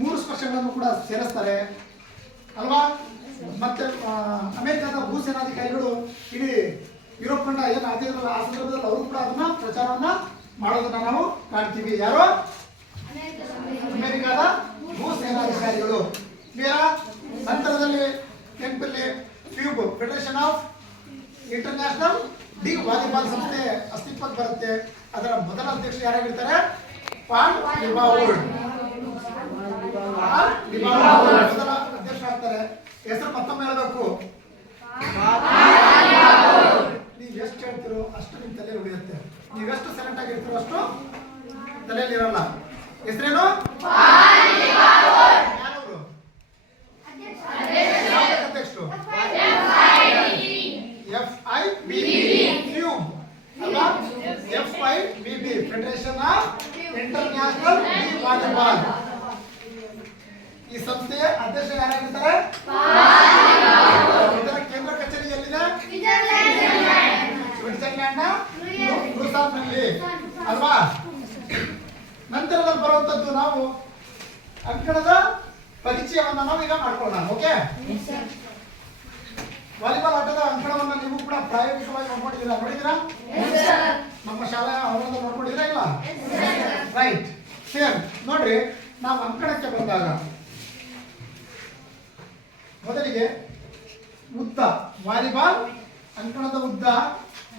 3 ಸ್ಪರ್ಶಗಳನ್ನು ಕೂಡ ಸೇರಿಸ್ತಾರೆ ಅಲ್ವಾ? ಮತ್ತೆ ಅಮೆರಿಕದ ಭೂಸೇನಾಧಿಕಾರಿಗಳು ಇಡೀ ಯುರೋಪ್ ಖಂಡ ಏನು ಆಗಿದ್ರಲ್ಲ ಆ ಸಂದರ್ಭದಲ್ಲಿ ಅವರು ಕೂಡ ಅದನ್ನ ಪ್ರಚಾರವನ್ನ ಮಾಡೋದನ್ನ ನಾವು ಕಾಣ್ತೀವಿ. ಯಾರು? ಅಮೆರಿಕದ ಭೂಸೇನಾಧಿಕಾರಿಗಳು. ನಂತರದಲ್ಲಿ ನೆನಪಲ್ಲಿ ಫ್ಯೂಬ್ federation of international de volleyball ಸಂಸ್ಥೆ ಅಸ್ತಿತ್ವಕ್ಕೆ ಬರುತ್ತೆ. ಅದರ ಮೊದಲ ಅಧ್ಯಕ್ಷ ಯಾರಾಗಿರ್ತಾರೆ? ಪಾಲ್ ಡಿಬಾವೂಡ್ ಮೊದಲ ಅಧ್ಯಕ್ಷ ಆಗ್ತಾರೆ. ಹೆಸರು ಮತ್ತೊಮ್ಮೆ ಹೇಳಬೇಕು. ನೀವು ಎಷ್ಟು ಹೇಳ್ತಿರೋ ಅಷ್ಟು ನಿಮ್ಮ ತಲೆಯಲ್ಲಿ ಉಳಿಯುತ್ತೆ. ನೀವೆಷ್ಟು ಸೆಲೆಕ್ಟ್ ಆಗಿರ್ತೀರೋ ಅಷ್ಟು ತಲೆಯಲ್ಲಿ ಇರಲ್ಲ. ಹೆಸರೇನು? ಯಾರವರು ಅಧ್ಯಕ್ಷರು? FIBB federation of international de volleyball. ಈ ಸಂಸ್ಥೆಯ ಅಧ್ಯಕ್ಷ ಯಾರಾಗಿರ್ತಾರೆ? ಇದರ ಕೇಂದ್ರ ಕಚೇರಿ ಎಲ್ಲಿದೆ? ಸ್ವಿಟ್ಜರ್ಲ್ಯಾಂಡ್ನ ಲೂಸಾನ್ನಲ್ಲಿ ಅಲ್ವಾ? ನಂತರದಲ್ಲಿ ಬರುವಂತದ್ದು ನಾವು ಅಂಕಣದ ಪರಿಚಯವನ್ನ ನಾವು ಈಗ ಮಾಡ್ಕೊಳ್ಳೋಣ. ಓಕೆ, ವಾಲಿಬಾಲ್ ಆಟದ ಅಂಕಣವನ್ನ ನೀವು ಕೂಡ ಪ್ರಾಯೋಗಿಕವಾಗಿ ನೋಡಿದ್ದೀರಾ? ನಮ್ಮ ಶಾಲಾ ಆವರಣದಲ್ಲಿ ನೋಡ್ಕೊಂಡಿದ್ದೀರಾ ಇಲ್ಲ? ರೈಟ್. ಸೇಮ್ ನೋಡ್ರಿ, ನಾವು ಅಂಕಣಕ್ಕೆ ಬಂದಾಗ ಮೊದಲಿಗೆ ಉದ್ದ, ವಾಲಿಬಾಲ್ ಅಂಕಣದ ಉದ್ದ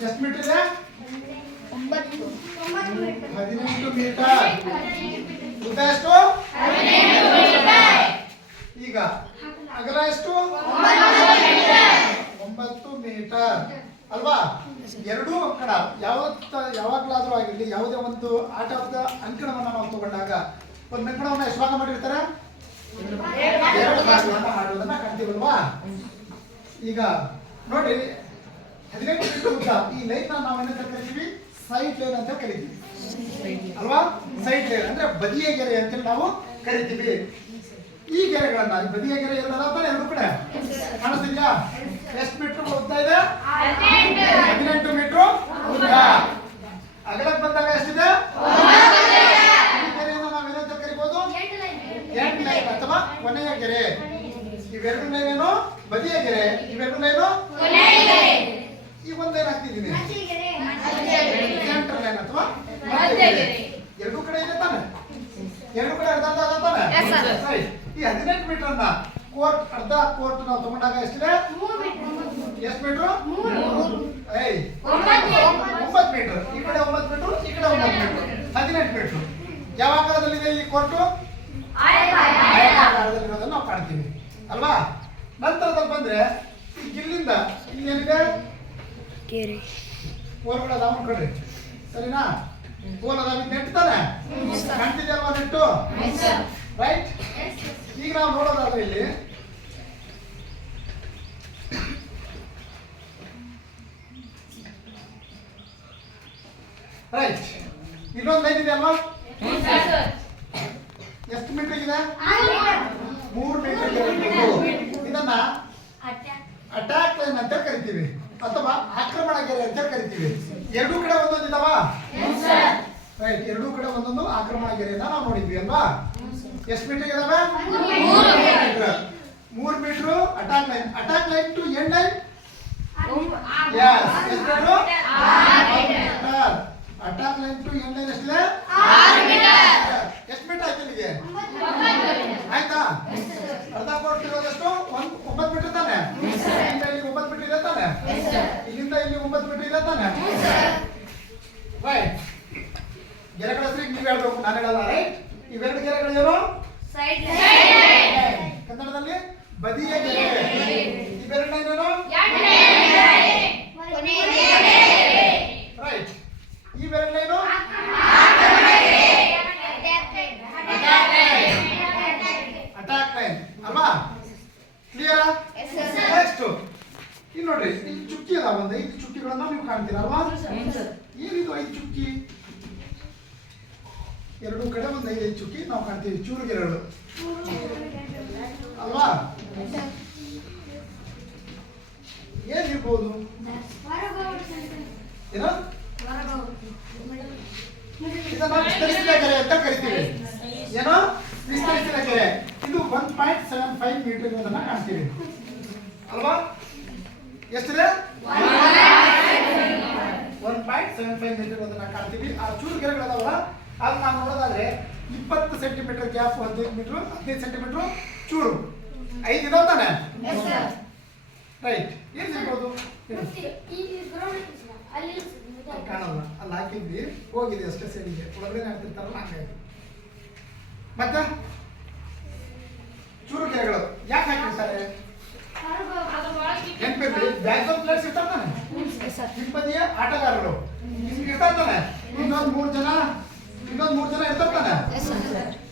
ಎಷ್ಟು ಮೀಟರ್ ಇದೆ? 18 ಮೀಟರ್. ಉದ್ದ ಎಷ್ಟು? ಈಗ ಅಗಲ ಎಷ್ಟು? 9 ಮೀಟರ್ ಅಲ್ವಾ? ಎರಡೂ ಅಂಕಣ ಯಾವಾಗಲಾದ್ರೂ ಆಗಿರಲಿ, ಯಾವುದೇ ಒಂದು ಆಟದ ಅಂಕಣವನ್ನು ನಾವು ತಗೊಂಡಾಗ ಒಂದು ಅಂಕಣವನ್ನು ಎಷ್ಟು ಭಾಗ ಮಾಡಿರ್ತಾರೆ? 2 ಭಾಗಗಳನ್ನು ಮಾಡುವುದನ್ನ ಕಾಣ್ತೀವಲ್ವಾ? ಈಗ ನೋಡ್ರಿ, 18 ಮೀಟರ್ ಉದ್ದ ಈ ಲೈನ್ ನಾವು ಏನಂತ ಕರಿತೀವಿ? ಸೈಡ್ ಲೈನ್ ಅಂತ ಕರಿತೀವಿ ಅಲ್ವಾ? ಸೈಡ್ ಲೈನ್ ಅಂದ್ರೆ ಬದಿಯ ಗೆರೆ ಅಂತೇಳಿ ನಾವು ಕರಿತೀವಿ. ಈ ಗೆರೆಗಳನ್ನ ಬದಿಯ ಗೆರೆ ಇರೋದಲ್ಲ ತಾನೆ ಎರಡು ಕಡೆ ಕಾಣಿಸ್ತಿದ್ಯಾ? ಎಷ್ಟು ಮೀಟರ್ ಉದ್ದ ಇದೆ? 18 ಮೀಟರ್ ಉದ್ದ. ಅಗಲಕ್ಕೆ ಬಂದಾಗ ಎಷ್ಟಿದೆ? ಈ ಗೆರೆಯನ್ನು ನಾವು ಏನಂತ ಕರಿಬಹುದು? ಕೊನೆಯ ಗೆರೆ. ಇವೆರಡು ಲೈನ್ ಏನು ಬದಿಯ ಗೆರೆ, ಇವೆರಡು ಲೈನು ಈ ಒಂದು ಲೈನ್ ಹಾಕ್ತಿದ್ದೀನಿ ಸೆಂಟರ್ ಲೈನ್ ಅಥವಾ ಎರಡು ಕಡೆ ಇದೆ ತಾನೆ, ಎರಡು ಕಡೆ ಅರ್ಧ ಅರ್ಧ ಅರ್ಧ ತಾನೆ. Right. ಈ 18 ಮೀಟರ್ ಅನ್ನ ಕೋರ್ಟ್ ಅರ್ಧ ಕೋರ್ಟ್ ನಾವು ತಗೊಂಡಾಗ ಎಷ್ಟಿದೆ, ಎಷ್ಟು ಮೀಟರ್, 9 ಮೀಟರ್. ಈ ಕಡೆ 9 ಮೀಟರ್, ಈ ಕಡೆ 9 ಮೀಟರ್, 18 ಮೀಟರ್. ಯಾವ ಆಕಾರದಲ್ಲಿದೆ ಈ ಕೋರ್ಟು, ಆಕಾರದಲ್ಲಿರೋದನ್ನು ನಾವು ಕಾಣ್ತೀವಿ ಅಲ್ವಾ. ನಂತರದಲ್ಲಿ ಬಂದ್ರೆ ಈ ಗಿಲ್ಲಿಂದ ಇಲ್ಲಿ ಏನಿದೆ ಕೋಲ್ಗಳು ಅದಾವ ಕಡ್ರಿ, ಸರಿನಾ. ಕೋಲ್ ಅದಾವ, ನೆಟ್ ತಾನೆ ಕಾಣ್ತಿದೆ ಅಲ್ವಾ ನೆಟ್ಟು, ರೈಟ್. ಈಗ ನಾವು ನೋಡೋದಾದ್ರೆ ಇಲ್ಲಿ ರೈಟ್ ಇನ್ನೊಂದು ಲೈನ್ ಇದೆ ಅಲ್ವಾ, ಎಷ್ಟು ಮೀಟರ್ ಇದೆ, 3 ಮೀಟರ್ ಇದೆ. ಇದನ್ನ ಅಟ್ಯಾಕ್ ಲೈನ್ ಅಂತ ಕರಿತೀವಿ ಅಥವಾ ಆಕ್ರಮಣ ಗೆರೆ ಅಂತ ಕರಿತೀವಿ. ಎರಡೂ ಕಡೆ ಒಂದೊಂದು ಇದಾವ, ರೈಟ್. ಎರಡೂ ಕಡೆ ಒಂದೊಂದು ಆಕ್ರಮಣ ಗೆರೆಯನ್ನ ನಾವು ನೋಡಿದ್ವಿ ಅಲ್ವಾ. ಎಷ್ಟು ಮೀಟರ್ ಇದಾವೆ, 3 metre. Attack line, attack line to end line, attack line to end line ಎಷ್ಟಿದೆ, 6 ಮೀಟರ್. ಎಷ್ಟು ಮೀಟರ್ ಆಯ್ತು ಇಲ್ಲಿಗೆ, ಆಯ್ತಾ. ಅರ್ಧ ಕೋರ್ಟ್ ಇರೋದಷ್ಟು 9 ಮೀಟರ್ ತಾನೆ, ಇಲ್ಲಿಂದ ಇಲ್ಲಿ 9 ಮೀಟರ್ ಇದೆ ತಾನೆ, ಇಲ್ಲಿಂದ ಇಲ್ಲಿ 9 ಮೀಟರ್ ಇದೆ ತಾನೆ, ರೈಟ್. ಗೆರೆಗಳ ಹೆಸರು ನೀವು ಹೇಳ್ಬೇಕು, ನಾನು ಹೇಳಲ್ಲ, ರೈಟ್. ಇವೆರಡು ಗೆರೆಗಳು ಏನು, ಕನ್ನಡದಲ್ಲಿ ಬದಿಯ ಗೆರೆ. ಇವೆರಡು ಏನು, ರೈಟ್. ಇವೆರಡು ಏನು, ಅಟ್ಯಾಕ್ ಲೈನ್ ಅಲ್ವಾ. ಕ್ಲಿಯರಾ. ನೆಕ್ಸ್ಟ್ ಇಲ್ಲಿ ನೋಡ್ರಿ, ಇಲ್ಲಿ ಚುಕ್ಕಿ ಅದಾವ, ಒಂದು 5 ಚುಕ್ಕಿಗಳನ್ನ ನೀವು ಕಾಣ್ತೀರಾ ಅಲ್ವಾ. ಏನಿದು 5 ಚುಕ್ಕಿ, ಎರಡೂ ಕಡೆ ಒಂದು 5 ಚುಕ್ಕಿ ನಾವು ಕಾಣ್ತೀವಿ, ಚೂರು ಗೆರೆಗಳು ಅಲ್ವಾ. ಏನಿರ್ಬೋದು, ಏನೋ ಇದನ್ನ ವಿಸ್ತರಿಸಿದ ಗೆರೆ ಅಂತ ಕರಿತೀವಿ. ಏನೋ ವಿಸ್ತರಿಸಿದ ಗೆರೆ. ಇದು 1.75 ಮೀಟರ್ ಇರೋದನ್ನ ಕಾಣ್ತೀವಿ ಅಲ್ವಾ. ಎಷ್ಟಿದೆ, 1.75 ಮೀಟರ್ ಇರೋದನ್ನ ಕಾಣ್ತೀವಿ. ಆ ಚೂರು ಗೆರೆಗಳದಾವಲ್ಲ ಅಲ್ಲಿ ನಾವು ನೋಡೋದಾದ್ರೆ 20 ಸೆಂಟಿಮೀಟರ್ ಗ್ಯಾಪ್, 15 ಮೀಟರ್, 15 ಸೆಂಟಿಮೀಟರ್ ಚೂರು, 5 ಇದಾವ ತಾನೆ, ರೈಟ್. ಏನ್ ಸಿಗ್ಬೋದು, ಕಾಣಲ್ಲ, ಅಲ್ಲಿ ಹಾಕಿದ್ವಿ ಹೋಗಿದೆ ಅಷ್ಟೇ, ಸರಿಗೆ ಒಳಗಡೆ ಹಾಕ್ತಿರ್ತಾರಲ್ಲ ಹಂಗಾಗಿ. ಮತ್ತೆ ಚೂರು ಗೆರೆಗಳು ಯಾಕೆ ಹಾಕಿರ್ತಾರೆ, ನೆನಪಿರ್ಲಿ, ಬ್ಯಾಕ್ ಆಫ್ ಪ್ಲೇಯರ್ಸ್ ಇರ್ತಾರೆ ತಾನೆ, ಹಿಂಬದಿಯ ಆಟಗಾರರು ಇರ್ತಾರೆ ತಾನೆ, ಇನ್ನೊಂದು 3 ಜನ ಇರ್ತಾರೆ ತಾನೆ.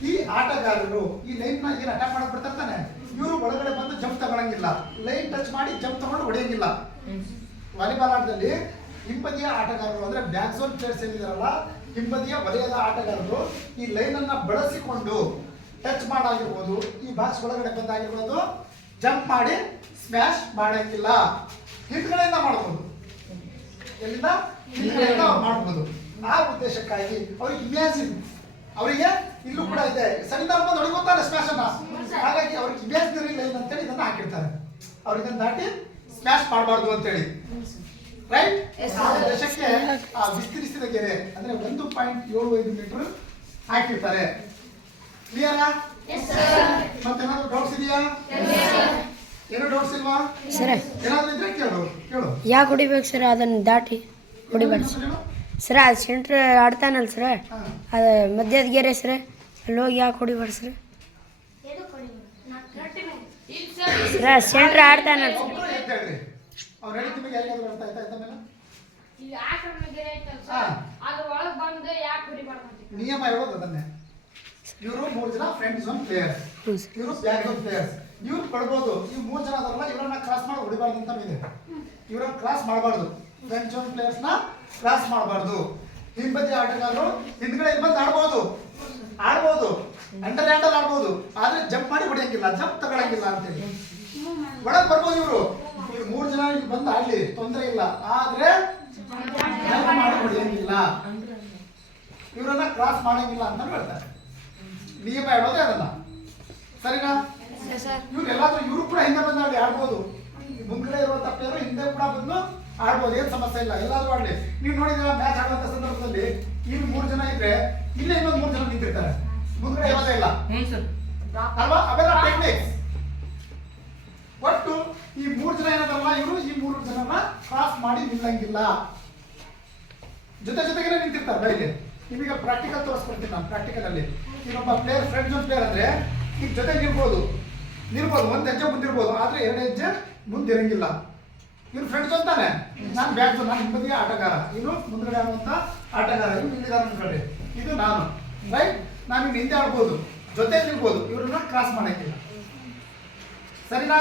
ಈ ಆಟಗಾರರು ಈ ಲೈನ್ ನ ಏನ್ ಅಟ್ಯಾಕ್ ಮಾಡಕ್ ಬಿಡ್ತಾರೆ ತಾನೆ, ಇವರು ಒಳಗಡೆ ಬಂದು ಜಂಪ್ ತಗೊಳಂಗಿಲ್ಲ, ಲೈನ್ ಟಚ್ ಮಾಡಿ ಜಂಪ್ ತಗೊಂಡು ಹೊಡೆಯಂಗಿಲ್ಲ. ವಾಲಿಬಾಲ್ ಆಟದಲ್ಲಿ ಹಿಂಬದಿಯ ಆಟಗಾರರು ಅಂದ್ರೆ ಬ್ಯಾಕ್ ಝೋನ್ ಪ್ಲೇಯರ್ಸ್ ಏನಿದಾರಲ್ಲ, ಹಿಂಬದಿಯ ವಲಯದ ಆಟಗಾರರು ಈ ಲೈನ್ ಅನ್ನ ಬಳಸಿಕೊಂಡು ಟಚ್ ಮಾಡಾಗಿರ್ಬೋದು, ಈ ಬಾಕ್ಸ್ ಒಳಗಡೆ ಬಂದಾಗಿರ್ಬೋದು, ಜಂಪ್ ಮಾಡಿ ಸ್ಮ್ಯಾಶ್ ಮಾಡಂಗಿಲ್ಲ. ಹಿಂದ್ಗಡೆಯಿಂದ ಮಾಡ್ಬೋದು, ಎಲ್ಲಿಂದ ಹಿಂದ್ಗಡೆಯಿಂದ ಮಾಡ್ಬೋದು. ಆ ಉದ್ದೇಶಕ್ಕಾಗಿ ಅವ್ರಿಗೆ ಇಮ್ಯಾಜಿನ್, ಅವರಿಗೆ ಇಲ್ಲೂ ಕೂಡ ಇದೆ, ಸರಿದಾರ ಬಂದು ಹೊಡಿಬೋತಾರೆ ಸ್ಮ್ಯಾಶ್ ಅನ್ನ, ಹಾಗಾಗಿ ಅವ್ರಿಗೆ ಇಮ್ಯಾಜಿನರಿ ಲೈನ್ ಅಂತೇಳಿ ಇದನ್ನ ಹಾಕಿರ್ತಾರೆ. ಅವ್ರು ಇದನ್ನ ದಾಟಿ ಸ್ಮ್ಯಾಶ್ ಮಾಡಬಾರ್ದು ಅಂತೇಳಿ, ರೈಟ್. ಆ ಉದ್ದೇಶಕ್ಕೆ ಆ ವಿಸ್ತರಿಸಿದ ಗೆರೆ ಅಂದ್ರೆ 1.75 ಮೀಟರ್ ಹಾಕಿರ್ತಾರೆ. ಕ್ಲಿಯರಾ. ಮತ್ತೇನಾದ್ರು ಡೌಟ್ಸ್ ಇದೆಯಾ, ಏನೋ ಡೌಟ್ಸ್ ಇಲ್ವಾ ಸರ್? ಏನಾದ್ರು ಇದ್ರೆ ಕೇಳು. ಯಾಕೆ ಹೊಡಿಬೇಕು ಸರ್, ಅದನ್ನ ದಾಟಿ ಹೊಡಿಬಾರ್ದು ಸರ್. ಅದು ಸೆಂಟ್ರ್ ಆಡ್ತಾನಲ್ಲ ಸರ್, ಅದು ಮಧ್ಯದ ಗೆರೆ ಸರ್, ಅಲ್ಲಿ ಹೋಗಿ ಯಾಕೆ ಹೊಡಿಬಾರ್ದು ಸರ್? ಸರ್ ಸೆಂಟ್ರ್ ಆಡ್ತಾನಲ್ಲ ಸರ್, ಅವ್ರು ಹೇಳಿದ ನಿಮಗೆ ಯಾರಿಗಾದ್ರು ಅರ್ಥ ಆಯ್ತಾ ಮೇಲೆ ನಿಯಮ ಹೇಳೋದು ಅದನ್ನೇ. ಇವರು 3 ಜನ ಫ್ರೆಂಡ್ ಝೋನ್ ಪ್ಲೇಯರ್ಸ್, ಇವರು ಬ್ಯಾಕ್ ಝೋನ್ ಪ್ಲೇಯರ್ಸ್. ಇವ್ರು ಕೊಡ್ಬೋದು, ಈ 3 ಜನ ಅದರಲ್ಲ, ಇವರನ್ನ ಕ್ರಾಸ್ ಮಾಡಿ ಹೊಡಿಬಾರ್ದು ಅಂತ ಇದೆ. ಇವರನ್ನ ಕ್ರಾಸ್ ಮಾಡಬಾರ್ದು, ಫ್ರೆಂಡ್ ಝೋನ್ ಪ್ಲೇಯರ್ಸ್ ನ ಕ್ರಾಸ್ ಮಾಡಬಾರ್ದು. ಹಿಂಬದಿ ಆಟಗಾರರು ಹಿಂದ್ಗಡೆ ಬಂದು ಆಡ್ಬೋದು, ಅಂಡರ್ ಹ್ಯಾಂಡಲ್ ಆಡ್ಬೋದು, ಆದ್ರೆ ಜಂಪ್ ಮಾಡಿ ಹೊಡಿಯಂಗಿಲ್ಲ, ಜಂಪ್ ತಗೊಳಂಗಿಲ್ಲ ಅಂತೇಳಿ. ಒಳಗ್ ಬರ್ಬೋದು ಇವರು 3 ಜನ ಇಲ್ಲಿ ಬಂದು ಆಡ್ಲಿ, ತೊಂದರೆ ಇಲ್ಲ, ಆದ್ರೆ ಜಂಪ್ ಮಾಡಿ ಹೊಡಿಯಂಗಿಲ್ಲ, ಇವರನ್ನ ಕ್ರಾಸ್ ಮಾಡಂಗಿಲ್ಲ ಅಂತ ಹೇಳ್ತಾರೆ. ನಿಯಮ ಹೇಳೋದೇ ಅದನ್ನ, ಸರಿನಾ? ಇವ್ರು ಎಲ್ಲಾದ್ರೂ ಇವರು ಕೂಡ ಹಿಂದೆ ಬಂದು ಆಡಿ ಆಡ್ಬೋದು. ಮುಂದ್ಗಡೆ ಇರುವಂತ ಪ್ಲೇಯರ್ ಹಿಂದೆ ಕೂಡ ಬಂದು ಆಡ್ಬೋದು, ಏನ್ ಸಮಸ್ಯೆ ಇಲ್ಲ, ಎಲ್ಲಾದ್ರೂ ಆಡ್ಲಿ. ನೀವು ನೋಡಿದ್ರೆ ಮ್ಯಾಚ್ ಆಡುವಂತ ಸಂದರ್ಭದಲ್ಲಿ ಇಲ್ಲಿ 3 ಜನ ಇದ್ರೆ ಇಲ್ಲೇ ಇನ್ನೊಂದು 3 ಜನ ನಿಂತಿರ್ತಾರೆ, ಮುಂದ್ಗಡೆ ಇರೋದೇ ಇಲ್ಲ ಅಲ್ವಾ? ಅವೆಲ್ಲ ಟೆಕ್ನಿಕ್ಸ್. ಒಟ್ಟು ಈ 3 ಜನ ಏನದಲ್ಲ, ಇವರು ಈ 3 ಜನನ ಕ್ರಾಸ್ ಮಾಡಿ ನಿಲ್ಲಂಗಿಲ್ಲ, ಜೊತೆಗೆ ನಿಂತಿರ್ತಾರೆ ಬೈಲಿ. ನಿಮಗೆ ಪ್ರಾಕ್ಟಿಕಲ್ ತೋರಿಸ್ಕೊಡ್ತೀನಿ ನಾನು. ಪ್ರಾಕ್ಟಿಕಲ್ ಅಲ್ಲಿ ಇನ್ನೊಬ್ಬ ಪ್ಲೇಯರ್ ಫ್ರೆಂಡ್ ಜೋನ್ ಪ್ಲೇಯರ್ ಅಂದ್ರೆ ಈಗ ಜೊತೆ ನಿಲ್ಬೋದು, ಒಂದು ಹೆಜ್ಜೆ ಮುಂದಿರ್ಬೋದು, ಆದ್ರೆ 2 ಹೆಜ್ಜೆ ಮುಂದಿರಂಗಿಲ್ಲ. ಇವ್ರು ಫ್ರೆಂಡ್ಸ್ ಅಂತಾನೆ, ನಾನು ಬ್ಯಾಕ್ ಜೋನ್, ನಾನು ಹಿಂಬದಿಗೆ ಆಟಗಾರ, ಇನ್ನು ಮುಂದ್ಗಡೆ ಆಡುವಂತ ಆಟಗಾರ, ಇವ್ರು ಹಿಂದಿಗಾರ ಮುಂದ್ಗಡೆ, ಇದು ನಾನು, ರೈಟ್? ನಾನು ಇನ್ನು ಹಿಂದೆ ಆಡ್ಬೋದು, ಜೊತೆ ನಿಲ್ಬೋದು, ಇವ್ರನ್ನ ಕ್ರಾಸ್ ಮಾಡಂಗಿಲ್ಲ. ಸರಿನಾ?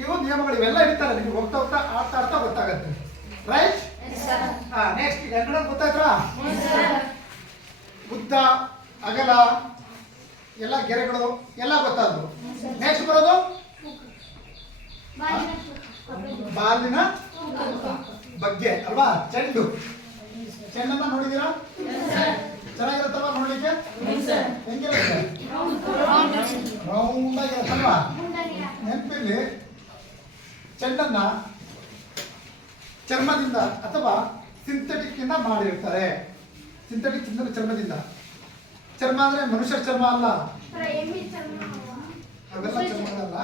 ಇವು ನಿಯಮಗಳು ಇವೆಲ್ಲ ಇರ್ತಾರೆ, ನಿಮ್ಗೆ ಹೋಗ್ತಾ ಆಡ್ತಾ ಗೊತ್ತಾಗತ್ತೆ, ರೈಟ್? ನೆಕ್ಸ್ಟ್ ಈಗ ಗೊತ್ತಾಯ್ತಾ? ಉದ್ದ, ಅಗಲ, ಎಲ್ಲ ಗೆರೆಗಳು ಎಲ್ಲ ಗೊತ್ತಾದ್ರು. ನೆಕ್ಸ್ಟ್ ಬರೋದು ಬಾಲಿನ ಬಗ್ಗೆ ಅಲ್ವಾ? ಚೆಂಡನ್ನ ನೋಡಿದೀರಾ? ಚೆನ್ನಾಗಿರುತ್ತಲ್ವಾ ನೋಡ್ಲಿಕ್ಕೆ? ಹೆಂಗಿರುತ್ತೆ? ರೌಂಡ್ ಆಗಿರುತ್ತಲ್ವಾ? ನೆನಪಿರ್ಲಿ, ಚೆಂಡನ್ನ ಚರ್ಮದಿಂದ ಅಥವಾ ಸಿಂಥೆಟಿಕ್ ಇಂದ ಮಾಡಿರ್ತಾರೆ. ಸಿಂಥೆಟಿಕ್ ಅಂದ್ರೆ ಚರ್ಮದಿಂದ. ಚರ್ಮ ಅಂದ್ರೆ ಮನುಷ್ಯರ ಚರ್ಮ ಅಲ್ಲ, ಅವೆಲ್ಲ ಚರ್ಮಗಳಲ್ಲ,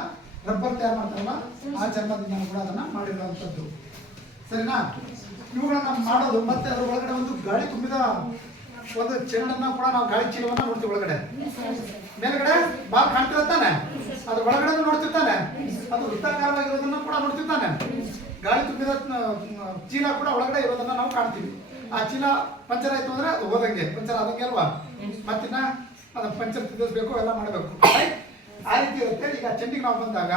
ರಬ್ಬರ್ ತಯಾರು ಮಾಡ್ತಾರಲ್ಲ ಆ ಚರ್ಮದಿಂದ ಕೂಡ ಅದನ್ನ ಮಾಡಿರುವಂತದ್ದು. ಸರಿನಾ? ಇವುಗಳನ್ನ ಮಾಡೋದು, ಮತ್ತೆ ಅದ್ರ ಒಳಗಡೆ ಒಂದು ಗಾಳಿ ತುಂಬಿದ ಒಂದು ಚೆಂಡನ್ನ ಕೂಡ ನಾವು ಗಾಳಿ ಚೀಲವನ್ನ ನೋಡ್ತೀವಿ. ಒಳಗಡೆ ಮೇಲ್ಗಡೆ ಬಾಲ್ ಕಾಣ್ತಿರ್ತಾನೆ, ಅದ್ರ ಒಳಗಡೆ ನೋಡ್ತಿರ್ತಾನೆ, ಅದು ವೃತ್ತಾಕಾರವಾಗಿರೋದನ್ನ ಕೂಡ ನೋಡ್ತಿರ್ತಾನೆ. ಗಾಳಿ ತುಂಬಿದ ಚೀಲ ಕೂಡ ಒಳಗಡೆ ಇರೋದನ್ನ ನಾವು ಕಾಣ್ತೀವಿ. ಆ ಚೀಲ ಪಂಚರ್ ಆಯ್ತು ಅಂದ್ರೆ ಅದು ಹೋದಂಗೆ, ಪಂಚರ್ ಆದಂಗೆ ಅಲ್ವಾ? ಮತ್ತಿನ್ನ ಅದನ್ನ ಪಂಚರ್ ತಿದ್ದಿಸ್ಬೇಕು, ಎಲ್ಲ ಮಾಡಬೇಕು, ಆ ರೀತಿ ಇರುತ್ತೆ. ಈಗ ಚೆಂಡಿಗೆ ನಾವು ಬಂದಾಗ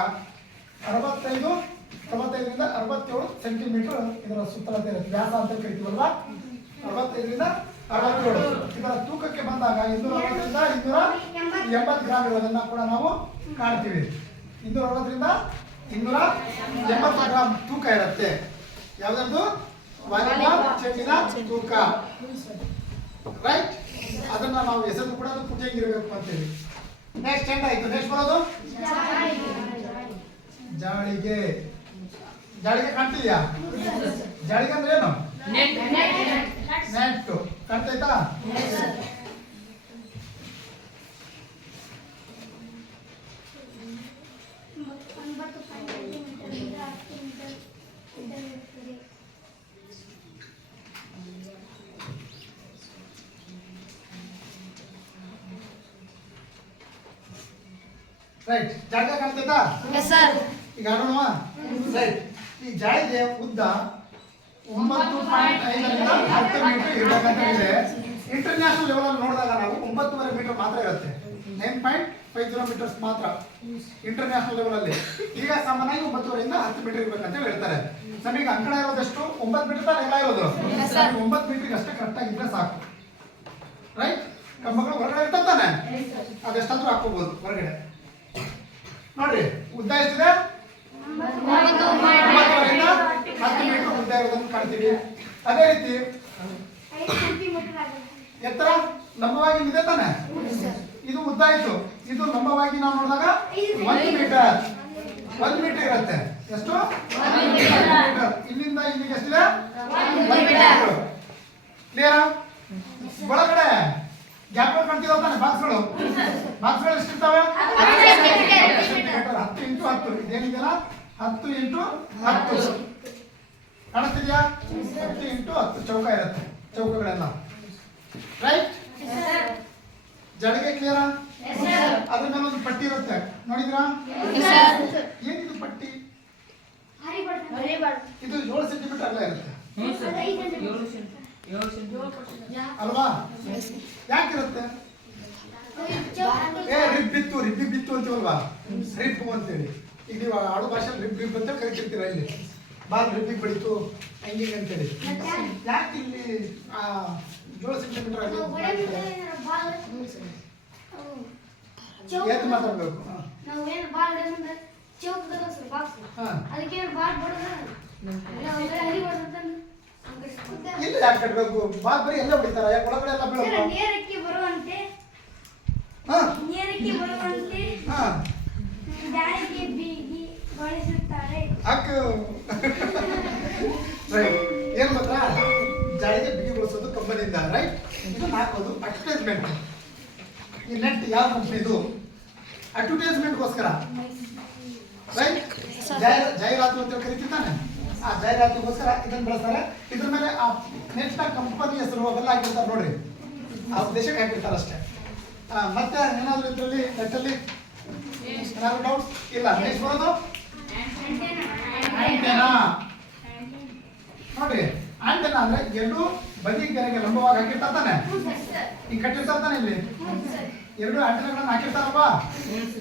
65ರಿಂದ 67 ಸೆಂಟಿಮೀಟರ್ ಇದರ ಸುತ್ತಳತೆ ಇರುತ್ತೆ, ವ್ಯಾಸ ಅಂತ ಕರಿತೀವಲ್ವಾ? 65ರಿಂದ 67. ಇದರ ತೂಕಕ್ಕೆ ಬಂದಾಗ 260ರಿಂದ 280 ಗ್ರಾಮ್ ಇರೋದನ್ನ ಕೂಡ ನಾವು ಕಾಣ್ತೀವಿ. 260ರಿಂದ 280 ಗ್ರಾಮ್ ತೂಕ ಇರುತ್ತೆ. ಯಾವ್ದು? ವಾಲಿಬಾಲ್ ಚೆಂಡಿನ ತೂಕ, ರೈಟ್? ಅದನ್ನ ನಾವು ಎಸೆದು ಕೂಡ ಅದು ಪುಟಿಯಾಗಿರ್ಬೇಕು ಅಂತೇಳಿ. ನೆಕ್ಸ್ಟ್ ಚೆಂಡ ಆಯ್ತು. ನೆಕ್ಸ್ಟ್ ಬರೋದು ಜಾಳಿಗೆ. ಜಾಳಿಗೆ ಕಾಣ್ತಿದ್ಯಾ? ಜಾಳಿಗೆ ಅಂದ್ರೆ ಏನು? ನೆಟ್ ಕಾಣ್ತೈತಾ? ರೈಟ್, ಜಾಗ ಕಾಣ್ತೈತಾ? ಈಗ ಆಡೋಣವಾ? ರೈಟ್, ಈ ಜಾಳಿಗೆ ಉದ್ದ 9.5ರಿಂದ 10 ಮೀಟರ್ ಇರಬೇಕಂತ ಇದೆ. ಇಂಟರ್ನ್ಯಾಷನಲ್ ಲೆವೆಲ್ ಅಲ್ಲಿ ನೋಡಿದಾಗ ನಾವು 9.5 ಮೀಟರ್ ಮಾತ್ರ ಇರುತ್ತೆ, 9.50 ಮೀಟರ್ಸ್ ಮಾತ್ರ ಇಂಟರ್ನ್ಯಾಷನಲ್ ಲೆವೆಲ್ ಅಲ್ಲಿ. ಈಗ ಸಾಮಾನ್ಯವಾಗಿ 9.5ರಿಂದ 10 ಮೀಟರ್ ಇರ್ಬೇಕಂತ ಹೇಳ್ತಾರೆ. ನಮಗೆ ಅಂಕಣ ಇರೋದಷ್ಟು 9 ಮೀಟರ್ ತಾನೇ ಎಲ್ಲ ಇರೋದು. 9 ಮೀಟರ್ಗೆ ಅಷ್ಟೇ ಕರೆಕ್ಟ್ ಆಗಿದ್ರೆ ಸಾಕು, ರೈಟ್? ಕಂಬಗಳು ಹೊರಗಡೆ ಇರ್ತಾನೆ, ಅದೆಷ್ಟಾದ್ರೂ ಹಾಕೋಬಹುದು ಹೊರಗಡೆ. ನೋಡ್ರಿ, ಉದ್ದ ಎಷ್ಟಿದೆ? 9.5ರಿಂದ 10 ಮೀಟರ್ ಉದ್ದ ಇರೋದನ್ನು ಕಾಣ್ತೀವಿ. ಅದೇ ರೀತಿ ಎತ್ತರ ಲಂಬವಾಗಿ ಇದೆ ತಾನೆ, ಇದು ಉದ್ದ ಆಯ್ತು. ಇದು ಲಂಬವಾಗಿ ನಾವು ನೋಡಿದಾಗ 1 ಮೀಟರ್ ಇರುತ್ತೆ. ಎಷ್ಟು? 1 ಮೀಟರ್. ಇಲ್ಲಿಂದ ಇಲ್ಲಿಗೆ ಎಷ್ಟಿದೆ? 1 ಮೀಟರ್. ಕ್ಲಿಯರಾ? ಒಳಗಡೆ ಗ್ಯಾಪ್ಗಳು ಕಾಣ್ತಿದಾವ ತಾನೆ, ಬಾಕ್ಸ್ಗಳು ಎಷ್ಟಿರ್ತಾವೆ? 10 ಇಂಟು 10. ಇದೇನಿದೆಯಲ್ಲ 10 ಇಂಟು 10 ಕಾಣಿಸ್ತಿದ್ಯಾ? 10 ಇಂಟು 10 ಚೌಕ ಇರುತ್ತೆ, ಚೌಕಗಳೆಲ್ಲ, ರೈಟ್? ಜಡಿಗೆ ಕ್ಲಿಯರಾ? ಅದ್ರ ಮೇಲೆ ಒಂದು ಪಟ್ಟಿ ಇರುತ್ತೆ, ನೋಡಿದ್ರಾ? ಏನಿದು ಪಟ್ಟಿ? ಇದು 7 ಸೆಂಟಿಮೀಟರ್ ಅಲ್ಲ ಇರುತ್ತೆ ಅಲ್ವಾ? ಯಾಕಿರುತ್ತೆ? ರಿಬ್ ಬಿತ್ತು ಅಂತೀವಲ್ವಾ, ರಿಬ್ ಅಂತೇಳಿ. ಈಗ ನೀವು ಆಡು ಭಾಷೆಯಲ್ಲಿ ರಿಬ್ ಅಂತ ಕರಿತಿರ್ತೀರ. ಇಲ್ಲಿ ಬಾಲ್ ರಿಬ್ಬಿಗೆ ಬಡಿತು ಹಂಗಿಂಗ್ ಅಂತೇಳಿ. ಯಾಕೆ ಇಲ್ಲಿ 7 ಸೆಂಟಿಮೀಟರ್ ಆಗಿ ಎದ್ದು ಮಾತಾಡ್ಬೇಕು? ಇಲ್ಲ, ಯಾಕೆ ಕಟ್ಬೇಕು? ಬಾಲ್ ಬರೀ ಎಲ್ಲ ಹೊಡಿತಾರ, ಯಾಕೆ ಒಳಗಡೆ ಎಲ್ಲ ಬೀಳಲ್ಲ? ಬಳಸುತ್ತಾರೆ. ಹಾಕು ರೈಟ್. ಏನು ಗೊತ್ತಾ, ಜಾಳಿಗೆ ಬಿಗಿಗೊಳಿಸೋದು ಕಂಬದಿಂದ, ರೈಟ್. ಇದನ್ನ ಹಾಕೋದು ಅಡ್ವರ್ಟೈಸ್ಮೆಂಟ್. ಈ ನೆಟ್ ಯಾವ ಕಂಪ್ನಿದು? ಅಡ್ವರ್ಟೈಸ್ಮೆಂಟ್ಗೋಸ್ಕರ, ರೈಟ್. ಜಾಹೀರಾತು ಅಂತ ಕರಿತಿದ್ದಾನೆ. ಆ ಜಾಹೀರಾತಿಗೋಸ್ಕರ ಇದನ್ನ ಬಳಸ್ತಾರೆ. ಇದ್ರ ಮೇಲೆ ಆ ನೆಟ್ನ ಕಂಪನಿ ಹೆಸರು ಅವೆಲ್ಲ ಹಾಕಿರ್ತಾರೆ ನೋಡ್ರಿ, ಆ ಉದ್ದೇಶಕ್ಕೆ ಹಾಕಿರ್ತಾರೆ ಅಷ್ಟೇ. ಮತ್ತೆ ಏನಾದ್ರು ಇದರಲ್ಲಿ ನೆಟ್ಟಲ್ಲಿ ಏನಾದ್ರು ಡೌಟ್ಸ್ ಇಲ್ಲ? ನೆಕ್ಸ್ಟ್ ಬರೋದು ಆಂಟೆನಾ. ನೋಡ್ರಿ, ಆಂಟೆನಾ ಅಂದ್ರೆ ಎರಡು ಬದಿ ಗೆರೆಗೆ ಲಂಬವಾಗಿ ಹಾಕಿರ್ತಾರೆ ತಾನೆ, ಈಗ ಕಟ್ಟಿರ್ತಾರೆ ತಾನೆ. ಇಲ್ಲಿ ಎರಡು ಆಂಟೆನಾಗಳನ್ನ ಹಾಕಿರ್ತಾರಲ್ವಾ,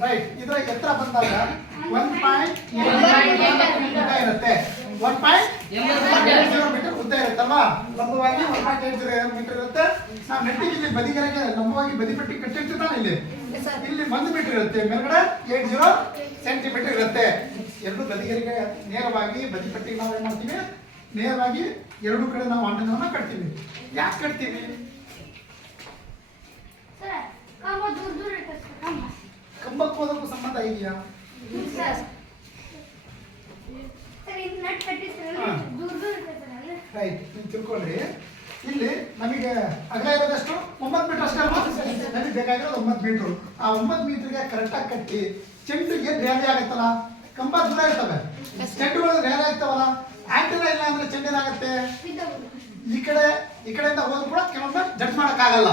ರೈಟ್. ಇದರ ಎತ್ತರ ಬಂದಾಗ 1.80 ಇರುತ್ತೆ. 1.80 ಮೀಟರ್ ಉದ್ದ ಇರುತ್ತಲ್ವಾ, ಲಂಬವಾಗಿ 1.80 ಮೀಟರ್ ಇರುತ್ತೆ. ನಾವು ನೆಟ್ಟಿಗೆ ಇಲ್ಲಿ ಬದಿಗೆರೆಗೆ ಲಂಬವಾಗಿ ಬದಿಪಟ್ಟಿ ಕಟ್ಟಿರ್ತಾನೆ. ಇಲ್ಲಿ 1 ಮೀಟರ್ ಇರುತ್ತೆ, ಮೇಲ್ಗಡೆ 80 ಸೆಂಟಿಮೀಟರ್ ಇರುತ್ತೆ. ಎರಡು ಬದಿಗೆರೆಗೆ ನೇರವಾಗಿ ಬದಿಪಟ್ಟಿಗೆ ನಾವು ಏನ್ ಮಾಡ್ತೀವಿ, ನೇರವಾಗಿ ಎರಡು ಕಡೆ ನಾವು ಆಂಟೆನಾವನ್ನ ಕಟ್ತೀವಿ. ಯಾಕೆ ಕಟ್ತೀವಿ? ಸರ್, ಕಂಬ ದೂರ ದೂರ ಇರ್ತದೆ ಸರ್, ಕಂಬ. ಕಂಬಕ್ಕೂ ಅದಕ್ಕೂ ಸಂಬಂಧ ಇದೆಯಾ? ಸರ್, ಇದು ನಟ್ ಕಟ್ಟಿರ್ತಾರಲ್ಲ, ಹಾ. ದೂರ ದೂರ ಇರ್ತದೆ ಸರ್, ಅಲ್ಲ? ರೈಟ್. ನೀವು ತಿಳ್ಕೊಳ್ರಿ, ಇಲ್ಲಿ ನಮಗೆ ಅಗಲ ಇರೋದಷ್ಟು 9 ಮೀಟರ್ ಅಷ್ಟೇ ಅಲ್ವಾ? ನಮಗೆ ಬೇಕಾಗಿರೋದು 9 ಮೀಟರ್. ಆ 9 ಮೀಟರ್ಗೆ ಕರೆಕ್ಟಾಗಿ ಕಟ್ಟಿ ಚೆಂಡು ಏನು ರ್ಯಾಲಿ ಆಗುತ್ತಲ್ಲ, ಕಂಬ ದೂರ ಇರ್ತವೆ, ಚೆಂಡುಗಳು ರ್ಯಾಲಿ ಆಗ್ತಾವಲ್ಲ. ಆಂಟೆನಾ ಇಲ್ಲ ಅಂದ್ರೆ ಚೆಂಡು ಏನಾಗುತ್ತೆ, ಬಿದ್ದೋಗುತ್ತೆ. ಈ ಕಡೆಯಿಂದ ಹೋದ್ರು ಕೂಡ ಕೆಲವೊಮ್ಮೆ ಜಡ್ಜ್ ಮಾಡೋಕ್ಕಾಗಲ್ಲ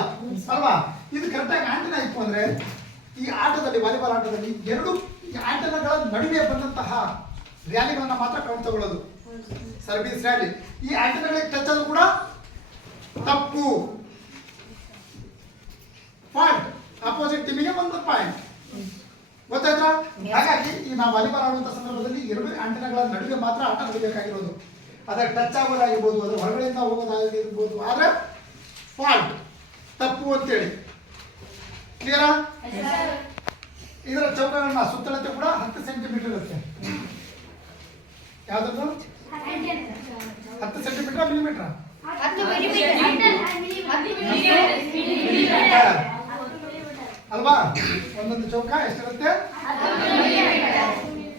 ಅಲ್ವಾ? ಇದು ಕರೆಕ್ಟಾಗಿ ಆಂಟೆನಾ ಇತ್ತು ಅಂದ್ರೆ, ಈ ಆಟದಲ್ಲಿ, ವಾಲಿಬಾಲ್ ಆಟದಲ್ಲಿ ಎರಡು ಆಂಟೆನಾಗಳ ನಡುವೆ ಬಂದಂತಹ ರ್ಯಾಲಿಗಳನ್ನ ಮಾತ್ರ ಕೌಂಟ್ ತಗೊಳ್ಳೋದು, ಸರ್ವಿಸ್ ರ್ಯಾಲಿ. ಈ ಆಂಟೆನಾಗಳಿಗೆ ಟಚ್ ಆದ್ರೂ ಕೂಡ ತಪ್ಪು, ಪಾಯಿಂಟ್. Opposite ಟೀಮಿಗೆ 1 point. ಗೊತ್ತಾಯ್ತಾ? ಹಾಗಾಗಿ ಈ ನಾವು ವಾಲಿಬಾಲ್ ಆಡುವಂತ ಸಂದರ್ಭದಲ್ಲಿ ಎರಡು ಆಂಟೆನಾಗಳ ನಡುವೆ ಮಾತ್ರ ಆಟ ನಡೀಬೇಕಾಗಿರೋದು. ಅದರ ಟಚ್ ಆಗೋದಾಗಿರ್ಬೋದು, ಅದರ ಹೊರಗಡೆಯಿಂದ ಹೋಗೋದಾಗಿರ್ಬೋದು, ಆದ್ರೆ ಫಾಲ್ಟ್, ತಪ್ಪು ಅಂತೇಳಿ. ಕ್ಲಿಯರಾ? ಇದರ ಚೌಕಗಳನ್ನ ಸುತ್ತಳತೆ ಕೂಡ 10 ಸೆಂಟಿಮೀಟರ್ ಇರುತ್ತೆ. ಯಾವ್ದು? 10 ಸೆಂಟಿಮೀಟರ್ ಮಿಲಿಮೀಟರ್? ಅಲ್ವಾ? ಒಂದೊಂದು ಚೌಕ ಎಷ್ಟಿರುತ್ತೆ?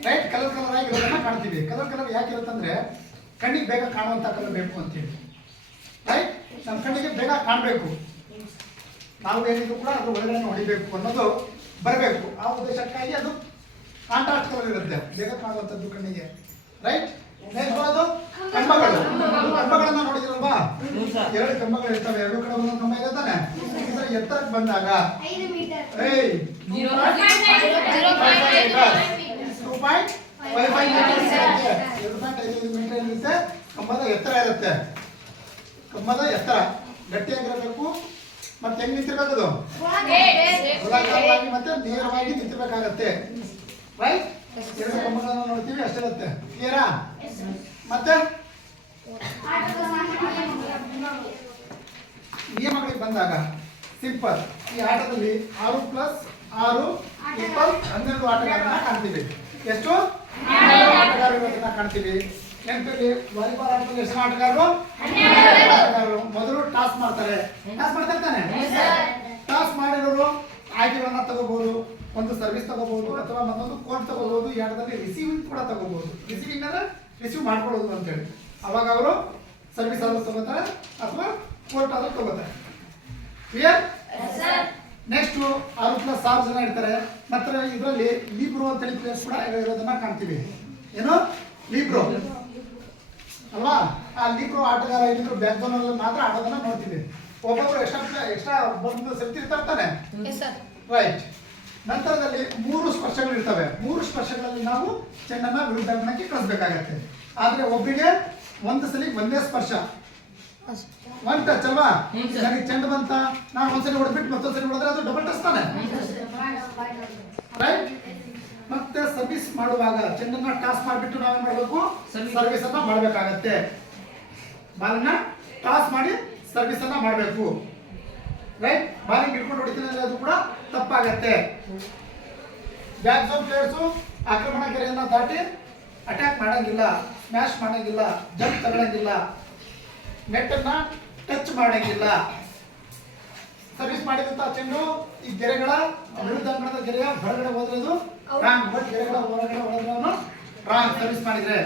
ರೈಟ್. ಕಲರ್ ಆಗಿ ಇರೋದನ್ನ ಕಾಣ್ತೀವಿ. ಕಲರ್ ಯಾಕಿರುತ್ತಂದ್ರೆ ಕಣ್ಣಿಗೆ ಬೇಗ ಕಾಣುವಂತ ಕಲರ್ ಬೇಕು ಅಂತೇಳಿ, ರೈಟ್. ನಮ್ಮ ಕಣ್ಣಿಗೆ ಬೇಗ ಕಾಣಬೇಕು, ನಾವು ಏನಿದ್ರು ಕೂಡ ಅದು ಒಳಗಡೆ ಹೊಡಿಬೇಕು ಅನ್ನೋದು ಬರಬೇಕು. ಆ ಉದ್ದೇಶಕ್ಕಾಗಿ ಅದು ಕಾಂಟ್ರಾಸ್ಟ್ ಕಲರ್ ಇರುತ್ತೆ, ಬೇಗ ಕಾಣುವಂಥದ್ದು ಕಣ್ಣಿಗೆ, ರೈಟ್. ನೆಕ್ಸ್ಟ್ ಬರೋದು ಕಂಬಗಳು. ಕಂಬಗಳನ್ನ ನೋಡಿದಿರಲ್ವಾ? 2 ಕಂಬಗಳು ಇರ್ತವೆ, ಎರಡು ಕಡೆ ಒಂದೊಂದು ಕಂಬ ಇರುತ್ತಾನೆ. ಇದರ ಎತ್ತರಕ್ಕೆ ಬಂದಾಗ 5 ಮೀಟರ್. 2.55 ಮೀಟರ್ ಇರುತ್ತೆ. ಕಂಬದ ಎತ್ತರ ಇರುತ್ತೆ. ಕಂಬದ ಎತ್ತರ ಗಟ್ಟಿಯಾಗಿರಬೇಕು. ಮತ್ತೆ ಹೆಂಗ್ ನಿಂತಿರ್ಬೇಕು ಅದು? ಗೋಲಾಕಾರವಾಗಿ ಮತ್ತೆ ನೇರವಾಗಿ ನಿಂತಿರ್ಬೇಕಾಗತ್ತೆ, ರೈಟ್. 2 ಕಂಬಗಳನ್ನ ನೋಡ್ತೀವಿ, ಅಷ್ಟಿರುತ್ತೆ. ಕ್ಲಿಯರಾ? ಮತ್ತೆ ನಿಯಮಗಳಿಗೆ ಬಂದಾಗ ಸಿಂಪಲ್. ಈ ಆಟದಲ್ಲಿ 6 + 6 = 12 ಆಟಗಾರರನ್ನ ಕಾಣ್ತೀವಿ. ಎಷ್ಟು? 12 ಆಟಗಾರರನ್ನ ಕಾಣ್ತೀವಿ. ನೆನಪಿರಲಿ, ವಾಲಿಬಾಲ್ ಆಟದಲ್ಲಿ ಎಷ್ಟು ಆಟಗಾರರು? 12 ಆಟಗಾರರು. ಮೊದಲು ಟಾಸ್ ಮಾಡ್ತಾರೆ. ಟಾಸ್ ಮಾಡ್ತಿರ್ತಾನೆ. ಟಾಸ್ ಮಾಡಿರೋರು ಆಯ್ಕೆಗಳನ್ನ ತಗೋಬಹುದು. ಒಂದು ಸರ್ವಿಸ್ ತಗೋಬಹುದು ಅಥವಾ ಮತ್ತೊಂದು ಕೋರ್ಟ್ ತಗೋಬಹುದು. ಈ ಆಟದಲ್ಲಿ ರಿಸೀವಿಂಗ್ ಕೂಡ ತಗೋಬಹುದು. ರಿಸೀವಿಂಗ್ ಅಂದ್ರೆ ರಿಸೀವ್ ಮಾಡ್ಕೊಳ್ಳೋದು ಅಂತೇಳಿ. ಅವಾಗ ಅವರು ಸರ್ವಿಸ್ ಆದ್ರೂ ತಗೋತಾರೆ ಅಥವಾ ಕೋರ್ಟ್ ಆದ್ರೂ ತಗೋತಾರೆ. ಕ್ಲಿಯರ್? ನೆಕ್ಸ್ಟ್ 6 + 6 ಜನ ಇರ್ತಾರೆ. ಮತ್ತೆ ಇದರಲ್ಲಿ ಲೀಬ್ರೋ ಅಂತೇಳಿ ಪ್ಲೇಯರ್ಸ್ ಕೂಡ ಇರೋದನ್ನ ಕಾಣ್ತೀವಿ. ಏನು? ಲೀಬ್ರೋ ಅಲ್ವಾ? ಆ ಲೀಬ್ರೋ ಆಟಗಾರ ಏನಿದ್ರು ಬ್ಯಾಕ್ ಝೋನ್ ಅಲ್ಲಿ ಮಾತ್ರ ಆಡೋದನ್ನ ನೋಡ್ತೀವಿ. ಒಬ್ಬೊಬ್ರು ಎಕ್ಸ್ಟ್ರಾ ಬಂದು ಸೆಲ್ತಿರ್ತಾನೆ, ರೈಟ್. ನಂತರದಲ್ಲಿ 3 ಸ್ಪರ್ಶಗಳು ಇರ್ತವೆ. 3 ಸ್ಪರ್ಶಗಳಲ್ಲಿ ನಾವು ಚೆಂಡನ್ನ ವಿರುದ್ಧ ಬಣ್ಣಕ್ಕೆ ಕಳಿಸ್ಬೇಕಾಗತ್ತೆ. ಆದ್ರೆ ಒಬ್ಬರಿಗೆ ಒಂದು ಸಲ ಒಂದೇ ಸ್ಪರ್ಶ, 1 ಟಚ್ ಅಲ್ವಾ? ನನಗೆ ಚೆಂಡು ಬಂತ, ನಾನು ಒಂದ್ಸಲಿ ಹೊಡೆದ್ಬಿಟ್ಟು ಮತ್ತೊಂದ್ಸಲಿ ಹೊಡೆದ್ರೆ ಅದು ಡಬಲ್ ಟಚ್ ತಾನೆ, ರೈಟ್. ಮತ್ತೆ ಸರ್ವಿಸ್ ಮಾಡುವಾಗ ಚೆಂಡನ್ನ ಟಾಸ್ ಮಾಡಿಬಿಟ್ಟು ನಾವೇನ್ ಮಾಡಬೇಕು? ಸರ್ವಿಸ್ ಅನ್ನ ಮಾಡಬೇಕಾಗತ್ತೆ. ಬಾಲನ್ನ ಟಾಸ್ ಮಾಡಿ ಸರ್ವಿಸ್ ಅನ್ನ ಮಾಡಬೇಕು, ರೈಟ್. ಬಾಲಿಂಗ್ ಹಿಡ್ಕೊಂಡು ಹೊಡಿತೀನಿ ಅಂದ್ರೆ ಅದು ಕೂಡ ತಪ್ಪಾಗತ್ತೆ. ಬ್ಯಾಕ್ ಝೋನ್ ಪ್ಲೇಯರ್ಸು ಆಕ್ರಮಣ ಗೆರೆಯನ್ನ ದಾಟಿ ಅಟ್ಯಾಕ್ ಮಾಡಂಗಿಲ್ಲ, ಸ್ಮ್ಯಾಶ್ ಮಾಡಂಗಿಲ್ಲ, ಜಂಪ್ ತಗೊಳಂಗಿಲ್ಲ, ನೆಟ್ ಅನ್ನ ಟಚ್ ಮಾಡಂಗಿಲ್ಲ. ಸರ್ವಿಸ್ ಮಾಡಿದಂತ ಚೆಂಡು ಈ ಗೆರೆಗಳ ವಿರುದ್ಧ ಅಂಗಣದ ಗೆರೆಯ ಹೊರಗಡೆ ಹೋದ್ರೆ ಅದು ರಾಂಗ್. ಬಟ್ ಗೆರೆಗಳ ಹೊರಗಡೆ ಹೋದ್ರೆ ರಾಂಗ್ ಸರ್ವಿಸ್ ಮಾಡಿದ್ರೆ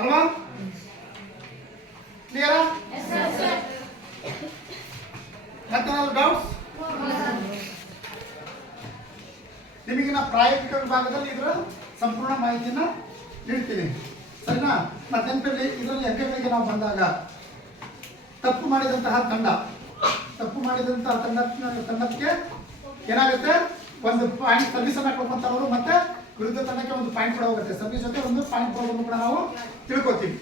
ಅಲ್ವಾ? ಕ್ಲಿಯರಾ? ಮತ್ತೇನಾದ್ರು ಡೌಟ್ಸ್? ನಿಮಗೆ ನಾ ಪ್ರಾಯೋಗಿಕ ವಿಭಾಗದಲ್ಲಿ ಇದರ ಸಂಪೂರ್ಣ ಮಾಹಿತಿನ ನೀಡ್ತೀನಿ, ಸರಿನಾ? ಮತ್ತೆ ನೆನಪಿರಲಿ, ಇದರಲ್ಲಿ ಅಂಕಗಳಿಗೆ ನಾವು ಬಂದಾಗ ತಪ್ಪು ಮಾಡಿದಂತಹ ತಂಡಕ್ಕೆ ಏನಾಗುತ್ತೆ, ಒಂದು ಪಾಯಿಂಟ್ ಸರ್ವಿಸ್ ಅನ್ನ ಕೊಡ್ಕೊಂತವರು ಮತ್ತೆ ವಿರುದ್ಧ ತಂಡಕ್ಕೆ ಒಂದು ಪಾಯಿಂಟ್ ಕೂಡ ಹೋಗುತ್ತೆ. ಸರ್ವಿಸ್ ಜೊತೆ ಒಂದು ಪಾಯಿಂಟ್ ಕೊಡೋದನ್ನು ಕೂಡ ನಾವು ತಿಳ್ಕೊತೀವಿ,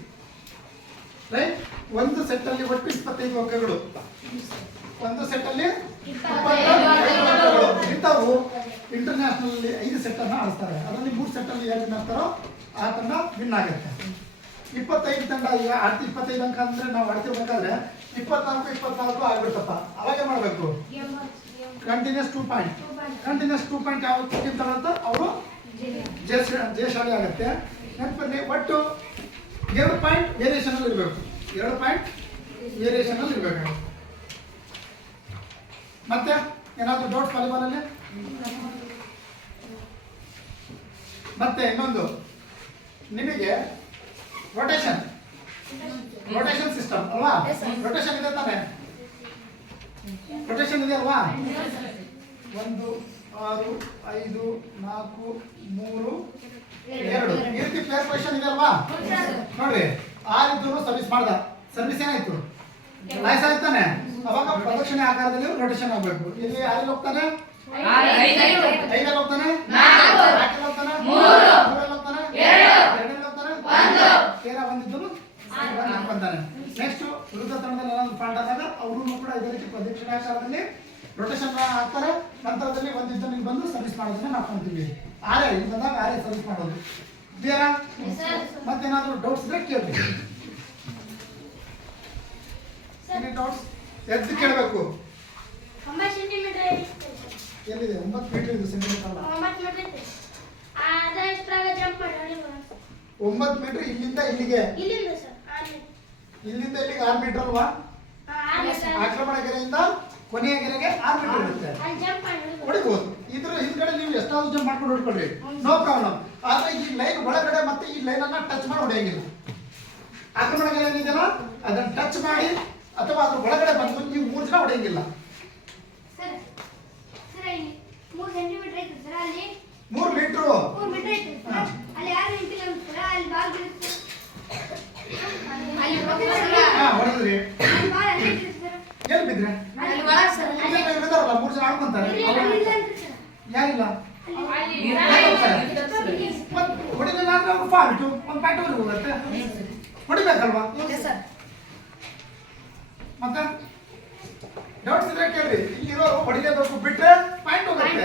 ರೈಟ್? ಒಂದು ಸೆಟ್ ಅಲ್ಲಿ ಒಟ್ಟು 25 ಅಂಕಗಳು, ಒಂದು ಸೆಟ್ ಅಲ್ಲಿ 25 ಅಂಕಗಳು ಇಂಥವು ಇಂಟರ್ನ್ಯಾಷನಲ್ ಅಲ್ಲಿ 5 ಸೆಟ್ ಅನ್ನ ಆಡಿಸ್ತಾರೆ. ಅದರಲ್ಲಿ 3 ಸೆಟ್ ಅಲ್ಲಿ ಯಾರು ಮಾಡ್ತಾರೋ ಆ ತಂಡ ವಿನ್ ಆಗುತ್ತೆ. 25 ತಂಡ ಈಗ 25 ಅಂಕ ಅಂದ್ರೆ ನಾವು ಆಡ್ತಿರ್ಬೇಕಾದ್ರೆ 24 ಆಗ್ಬಿಡ್ತಪ್ಪ. ಅವಾಗೇ ಮಾಡ್ಬೇಕು ಕಂಟಿನ್ಯೂಸ್ 2 ಪಾಯಿಂಟ್. ಕಂಟಿನ್ಯೂಸ್ 2 ಪಾಯಿಂಟ್ ಯಾವ ಟೀಮ್ ತಗೊಳ್ತಾ ಅವರು ಜಯಶಾಲಿ ಆಗುತ್ತೆ. ನೆನಪಲ್ಲಿ ಒಟ್ಟು 2 ಪಾಯಿಂಟ್ ವೇರಿಯೇಷನ್ ಅಲ್ಲಿ ಇರಬೇಕು, 2 ಪಾಯಿಂಟ್ ವೇರಿಯೇಷನ್ ಅಲ್ಲಿ ಇರಬೇಕು. ಮತ್ತೆ ಏನಾದರೂ ಡೌಟ್ಸ್ ವಾಲಿಬಾಲ್ ಅಲ್ಲಿ? ಮತ್ತೆ ಇನ್ನೊಂದು, ನಿಮಗೆ ರೊಟೇಷನ್ ಸಿಸ್ಟಮ್ ಅಲ್ವಾ? ರೊಟೇಷನ್ ಇದೆ ತಾನೆ? ರೊಟೇಷನ್ ಇದೆ ಅಲ್ವಾ? 1 6 5 4 3 2 ಈ ರೀತಿ ಪ್ಲೇಸ್ ಪೊಸಿಷನ್ ಇದೆ ಅಲ್ವಾ? ನೋಡ್ರಿ, 6 ಇದ್ದು ಸರ್ವಿಸ್ ಮಾಡ್ದ, ಸರ್ವಿಸ್ ಏನಾಯ್ತು? ನಾಯ್ಸ್ ಆಯ್ತಾನೆ. ಅವಾಗ ಪ್ರದಕ್ಷಿಣೆ ಆಕಾರದಲ್ಲಿ ರೊಟೇಷನ್ ಆಗಬೇಕು. ಇಲ್ಲಿ 6 ಹೋಗ್ತಾನೆ, 5 ಹೋಗ್ತಾನೆ, 4 ಹೋಗ್ತಾನೆ, 3 ಹೋಗ್ತಾನೆ, 2 ಹೋಗ್ತಾನೆ, 1 ಬಂದಿದ್ದು ಬಂದಾನೆ. ನೆಕ್ಸ್ಟ್ ವಿರುದ್ಧ ತಂಡದಲ್ಲಿ ಏನಾದ್ರು ಫಾಲ್ಟ್ ಆದಾಗ ಅವರು ಕೂಡ ಇದೇ ರೀತಿ ಪ್ರದಕ್ಷಿಣೆ ಆಕಾರದಲ್ಲಿ ರೊಟೇಷನ್ ಆಗ್ತಾರೆ. ನಂತರದಲ್ಲಿ ಒಂದಿದ್ದು ನೀವು ಬಂದು ಸರ್ವಿಸ್ ಮಾಡೋದನ್ನ ನಾವು ಕಾಣ್ತೀವಿ. ಇಲ್ಲಿ ಬಂದಾಗ ಸರ್ವಿಸ್ ಮಾಡೋದು. ಕ್ಲಿಯರಾ? ಮತ್ತೇನಾದ್ರು ಡೌಟ್ಸ್ ಇದ್ರೆ ಕೇಳಿ. ಡೌಟ್ಸ್ ಎದ್ದು ಕೇಳಬೇಕು. 9 ಸೆಂಟಿಮೀಟರ್ ಎಲ್ಲಿದೆ? 9 ಮೀಟರ್ ಇದು, ಸೆಂಟಿಮೀಟರ್ ಅಲ್ಲ. 9 ಮೀಟರ್ ಅದ ಎಷ್ಟ್ರಾಗ ಜಂಪ್ ಮಾಡಿ 9 ಮೀಟರ್ ಇಲ್ಲಿಂದ ಇಲ್ಲಿಗೆ, ಇಲ್ಲಿಂದ ಸರ್ ಇಲ್ಲಿಂದ ಇಲ್ಲಿಗೆ 6 ಮೀಟರ್ ಅಲ್ವಾ? ಆಕ್ರಮಣ ಗೆರೆಯಿಂದ ಕೊನೆಯ ಗೆರೆಗೆ 6 ಮೀಟರ್ ಇರುತ್ತೆ. ಹೊಡಿಬಹುದು. ಇದ್ರ ಹಿಂದ್ಗಡೆ ನೀವು ಎಷ್ಟಾದ್ರೂ ಜಂಪ್ ಮಾಡ್ಕೊಂಡು ಹೊಡ್ಕೊಳ್ರಿ, ನೋ ಪ್ರಾಬ್ಲಮ್. ಆದ್ರೆ ಈ ಲೈನ್ ಒಳಗಡೆ ಮತ್ತೆ ಈ ಲೈನ್ ಅನ್ನ ಟಚ್ ಮಾಡಿ ಹೊಡೆಯಂಗಿಲ್ಲ. ಆಕ್ರಮಣ ಗೆರೆ ಏನಿದೆಯಲ್ಲ ಅದನ್ನ ಟಚ್ ಮಾಡಿ ಅಥವಾ ಅದ್ರ ಒಳಗಡೆ ಬಂದು ನೀವು 3 ಜನ ಹೊಡೆಯಂಗಿಲ್ಲ. ಸರ್ ಇಲ್ಲಿ 3 ಸೆಂಟಿಮೀಟರ್ ಐತೆ ಸರ್, ಅಲ್ಲಿ 3 ಮೀಟರ್ ಐತೆ ಸರ್. ಅಲ್ಲಿ ಯಾರು ನಿಂತಿಲ್ಲ ಸರ್, ಅಲ್ಲಿ ಬಾಲ್ ಬೀಳುತ್ತೆ, ಅಲ್ಲಿ ಹೊಡೆದ್ರಿ ಬಾಲ್ ಅಲ್ಲಿ ಇರುತ್ತೆ ಸರ್. ಎಲ್ಲಿ ಬಿದ್ರೆ? ಅಲ್ಲಿ ಒಳಗೆ ಸರ್, ಅಲ್ಲಿ ಇರ್ತಾರಲ್ಲ 3 ಜನ ಆಡ್ಕೊಂತಾರೆ. ಯಾರಿಲ್ಲ ಹೊಡಿಲಿಲ್ಲ ಅಂದ್ರೆ ಅವ್ರು ಫಾಲ್ಟು, ಒಂದು ಪಾಯಿಂಟ್ ಅವ್ರಿಗೆ ಹೋಗುತ್ತೆ. ಹೊಡಿಬೇಕಲ್ವಾ? ಮತ್ತೆ ಡೌಟ್ಸ್ ಇದ್ರೆ ಕೇಳ್ರಿ. ಇಲ್ಲಿರೋ ಹೊಡಿಲೇಬೇಕು, ಬಿಟ್ರೆ ಪಾಯಿಂಟ್ ಹೋಗುತ್ತೆ.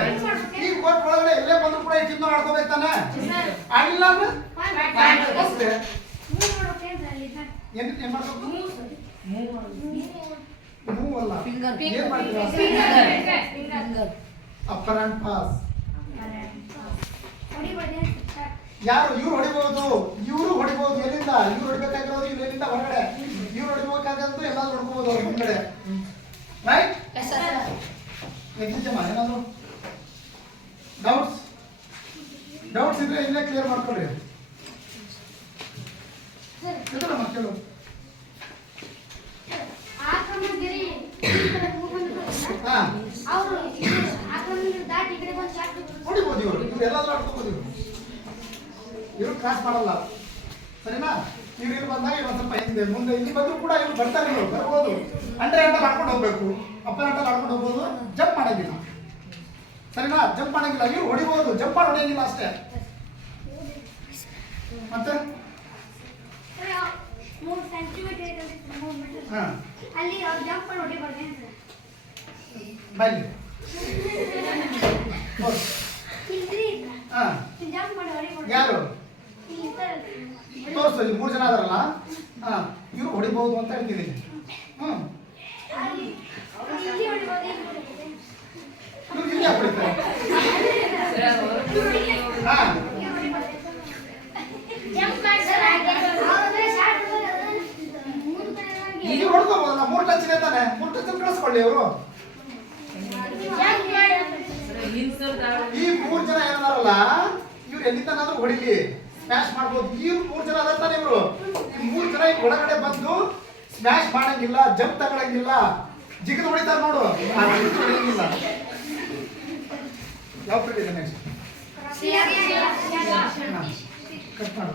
ಈ ಕೋರ್ಟ್ ಒಳಗಡೆ ಎಲ್ಲೇ ಬಂದ್ರು ಕೂಡ ಈ ಟೀಮ್ ಆಡ್ಕೋಬೇಕು ತಾನೆ? ಆಗಿಲ್ಲ ಅಂದ್ರೆ ಅಷ್ಟೇ. ಏನ್ ಮಾಡ್ಬೇಕು? ಮೂವ್ ಅಲ್ಲ, ಏನ್ ಮಾಡ್ತೀರಾ? Upper and pass. ಯಾರು ಇವ್ರು ಹೊಡಿಬಹುದು, ಇವರು ಹೊಡಿಬಹುದು. ಎಲ್ಲಿಂದ ಇವ್ರು ಹೊಡಿಬೇಕಾಗಿರೋದು ಇಲ್ಲಿಂದ ಹೊರಗಡೆ, ಇವ್ರು ಹೊಡಿಬೇಕಾಗಿರೋದು ಎಲ್ಲಾದ್ರೂ ಹೊಡ್ಕೋಬಹುದು ಅವ್ರ ಮುಂದ್ಗಡೆ, ರೈಟ್? ಏನಾದ್ರು ಡೌಟ್ಸ್ ಇದ್ರೆ ಇಲ್ಲೇ ಕ್ಲಿಯರ್ ಮಾಡ್ಕೊಳ್ಳಿ. ಮಕ್ಕಳು ಹೊಡಿಬಹುದು, ಇವ್ರು ಎಲ್ಲಾದ್ರೂ ಆಡ್ಕೋಬಹುದು. ಇವ್ರು ಕ್ರಾಸ್ ಮಾಡಲ್ಲ, ಸರಿನಾ? ಇವ್ರು ಇಲ್ಲಿ ಬಂದಾಗ ಇವ್ರು ಸ್ವಲ್ಪ ಹಿಂದೆ ಮುಂದೆ ಇಲ್ಲಿ ಬಂದ್ರು ಕೂಡ ಇವ್ರು ಬರ್ತಾರೆ, ಇವ್ರು ಬರ್ಬೋದು. ಅಂಡರ್ ಹ್ಯಾಂಡಲ್ಲಿ ಆಡ್ಕೊಂಡು ಹೋಗ್ಬೇಕು, ಅಪ್ಪರ್ ಹ್ಯಾಂಡಲ್ಲಿ ಆಡ್ಕೊಂಡು ಹೋಗ್ಬೋದು. ಜಂಪ್ ಮಾಡಂಗಿಲ್ಲ, ಸರಿನಾ? ಜಂಪ್ ಮಾಡಂಗಿಲ್ಲ. ಇವ್ರು ಹೊಡಿಬಹುದು, ಜಂಪ್ ಮಾಡಿ ಹೊಡೆಯಂಗಿಲ್ಲ ಅಷ್ಟೇ. ಮತ್ತೆ 3 ಸೆಂಟಿಮೀಟರ್ ಅಲ್ಲಿ ಜಂಪ್ ಮಾಡಿ ಹೊಡಿಬಾರ್ದು ಬೈಲಿ. ಜಂಪ್ ಮಾಡಿ ಹೊಡಿಬಾರ್ದು. ಯಾರು ತೋರ್ಸು, 3 ಜನ ಅದಾರಲ್ಲ, ಇವ್ರು ಹೊಡಿಬಹುದು ಅಂತ ಹೇಳ್ತಿದ್ದೀನಿ. ಇವ್ರು ಇಲ್ಲಿ ಯಾಕೆ ಹೊಡಿತಾರೆ? ಇಲ್ಲಿ ಹೊಡ್ಕೋಬಹುದಲ್ಲ, 3 ಟಚ್ ಇದೆ ತಾನೆ? 3 ಟಚ್ ಕಳಿಸ್ಕೊಳ್ಳಿ ಅವರು. ಈ 3 ಜನ ಏನಾರಲ್ಲ, ಇವ್ರು ಎಲ್ಲಿಂದನಾದ್ರೂ ಹೊಡಿಲಿ, ಸ್ಮ್ಯಾಶ್ ಮಾಡ್ಬೋದು. ಈ 3 ಜನ ಅದಾರ ಇವರು. ಈ 3 ಜನ ಈ ಒಳಗಡೆ ಬಂದು ಸ್ಮ್ಯಾಶ್ ಮಾಡಂಗಿಲ್ಲ, ಜಂಪ್ ತಗೊಳಂಗಿಲ್ಲ, ಜಿಗಿದು ಹೊಡಿತಾರ ನೋಡು, ಆ ಜಿಗಿದು ಹೊಡಿಯಂಗಿಲ್ಲ. ಯಾವ ಪೀರಿಯಡ್ ಇದೆ ನೆಕ್ಸ್ಟ್? ಕಟ್ ಮಾಡು.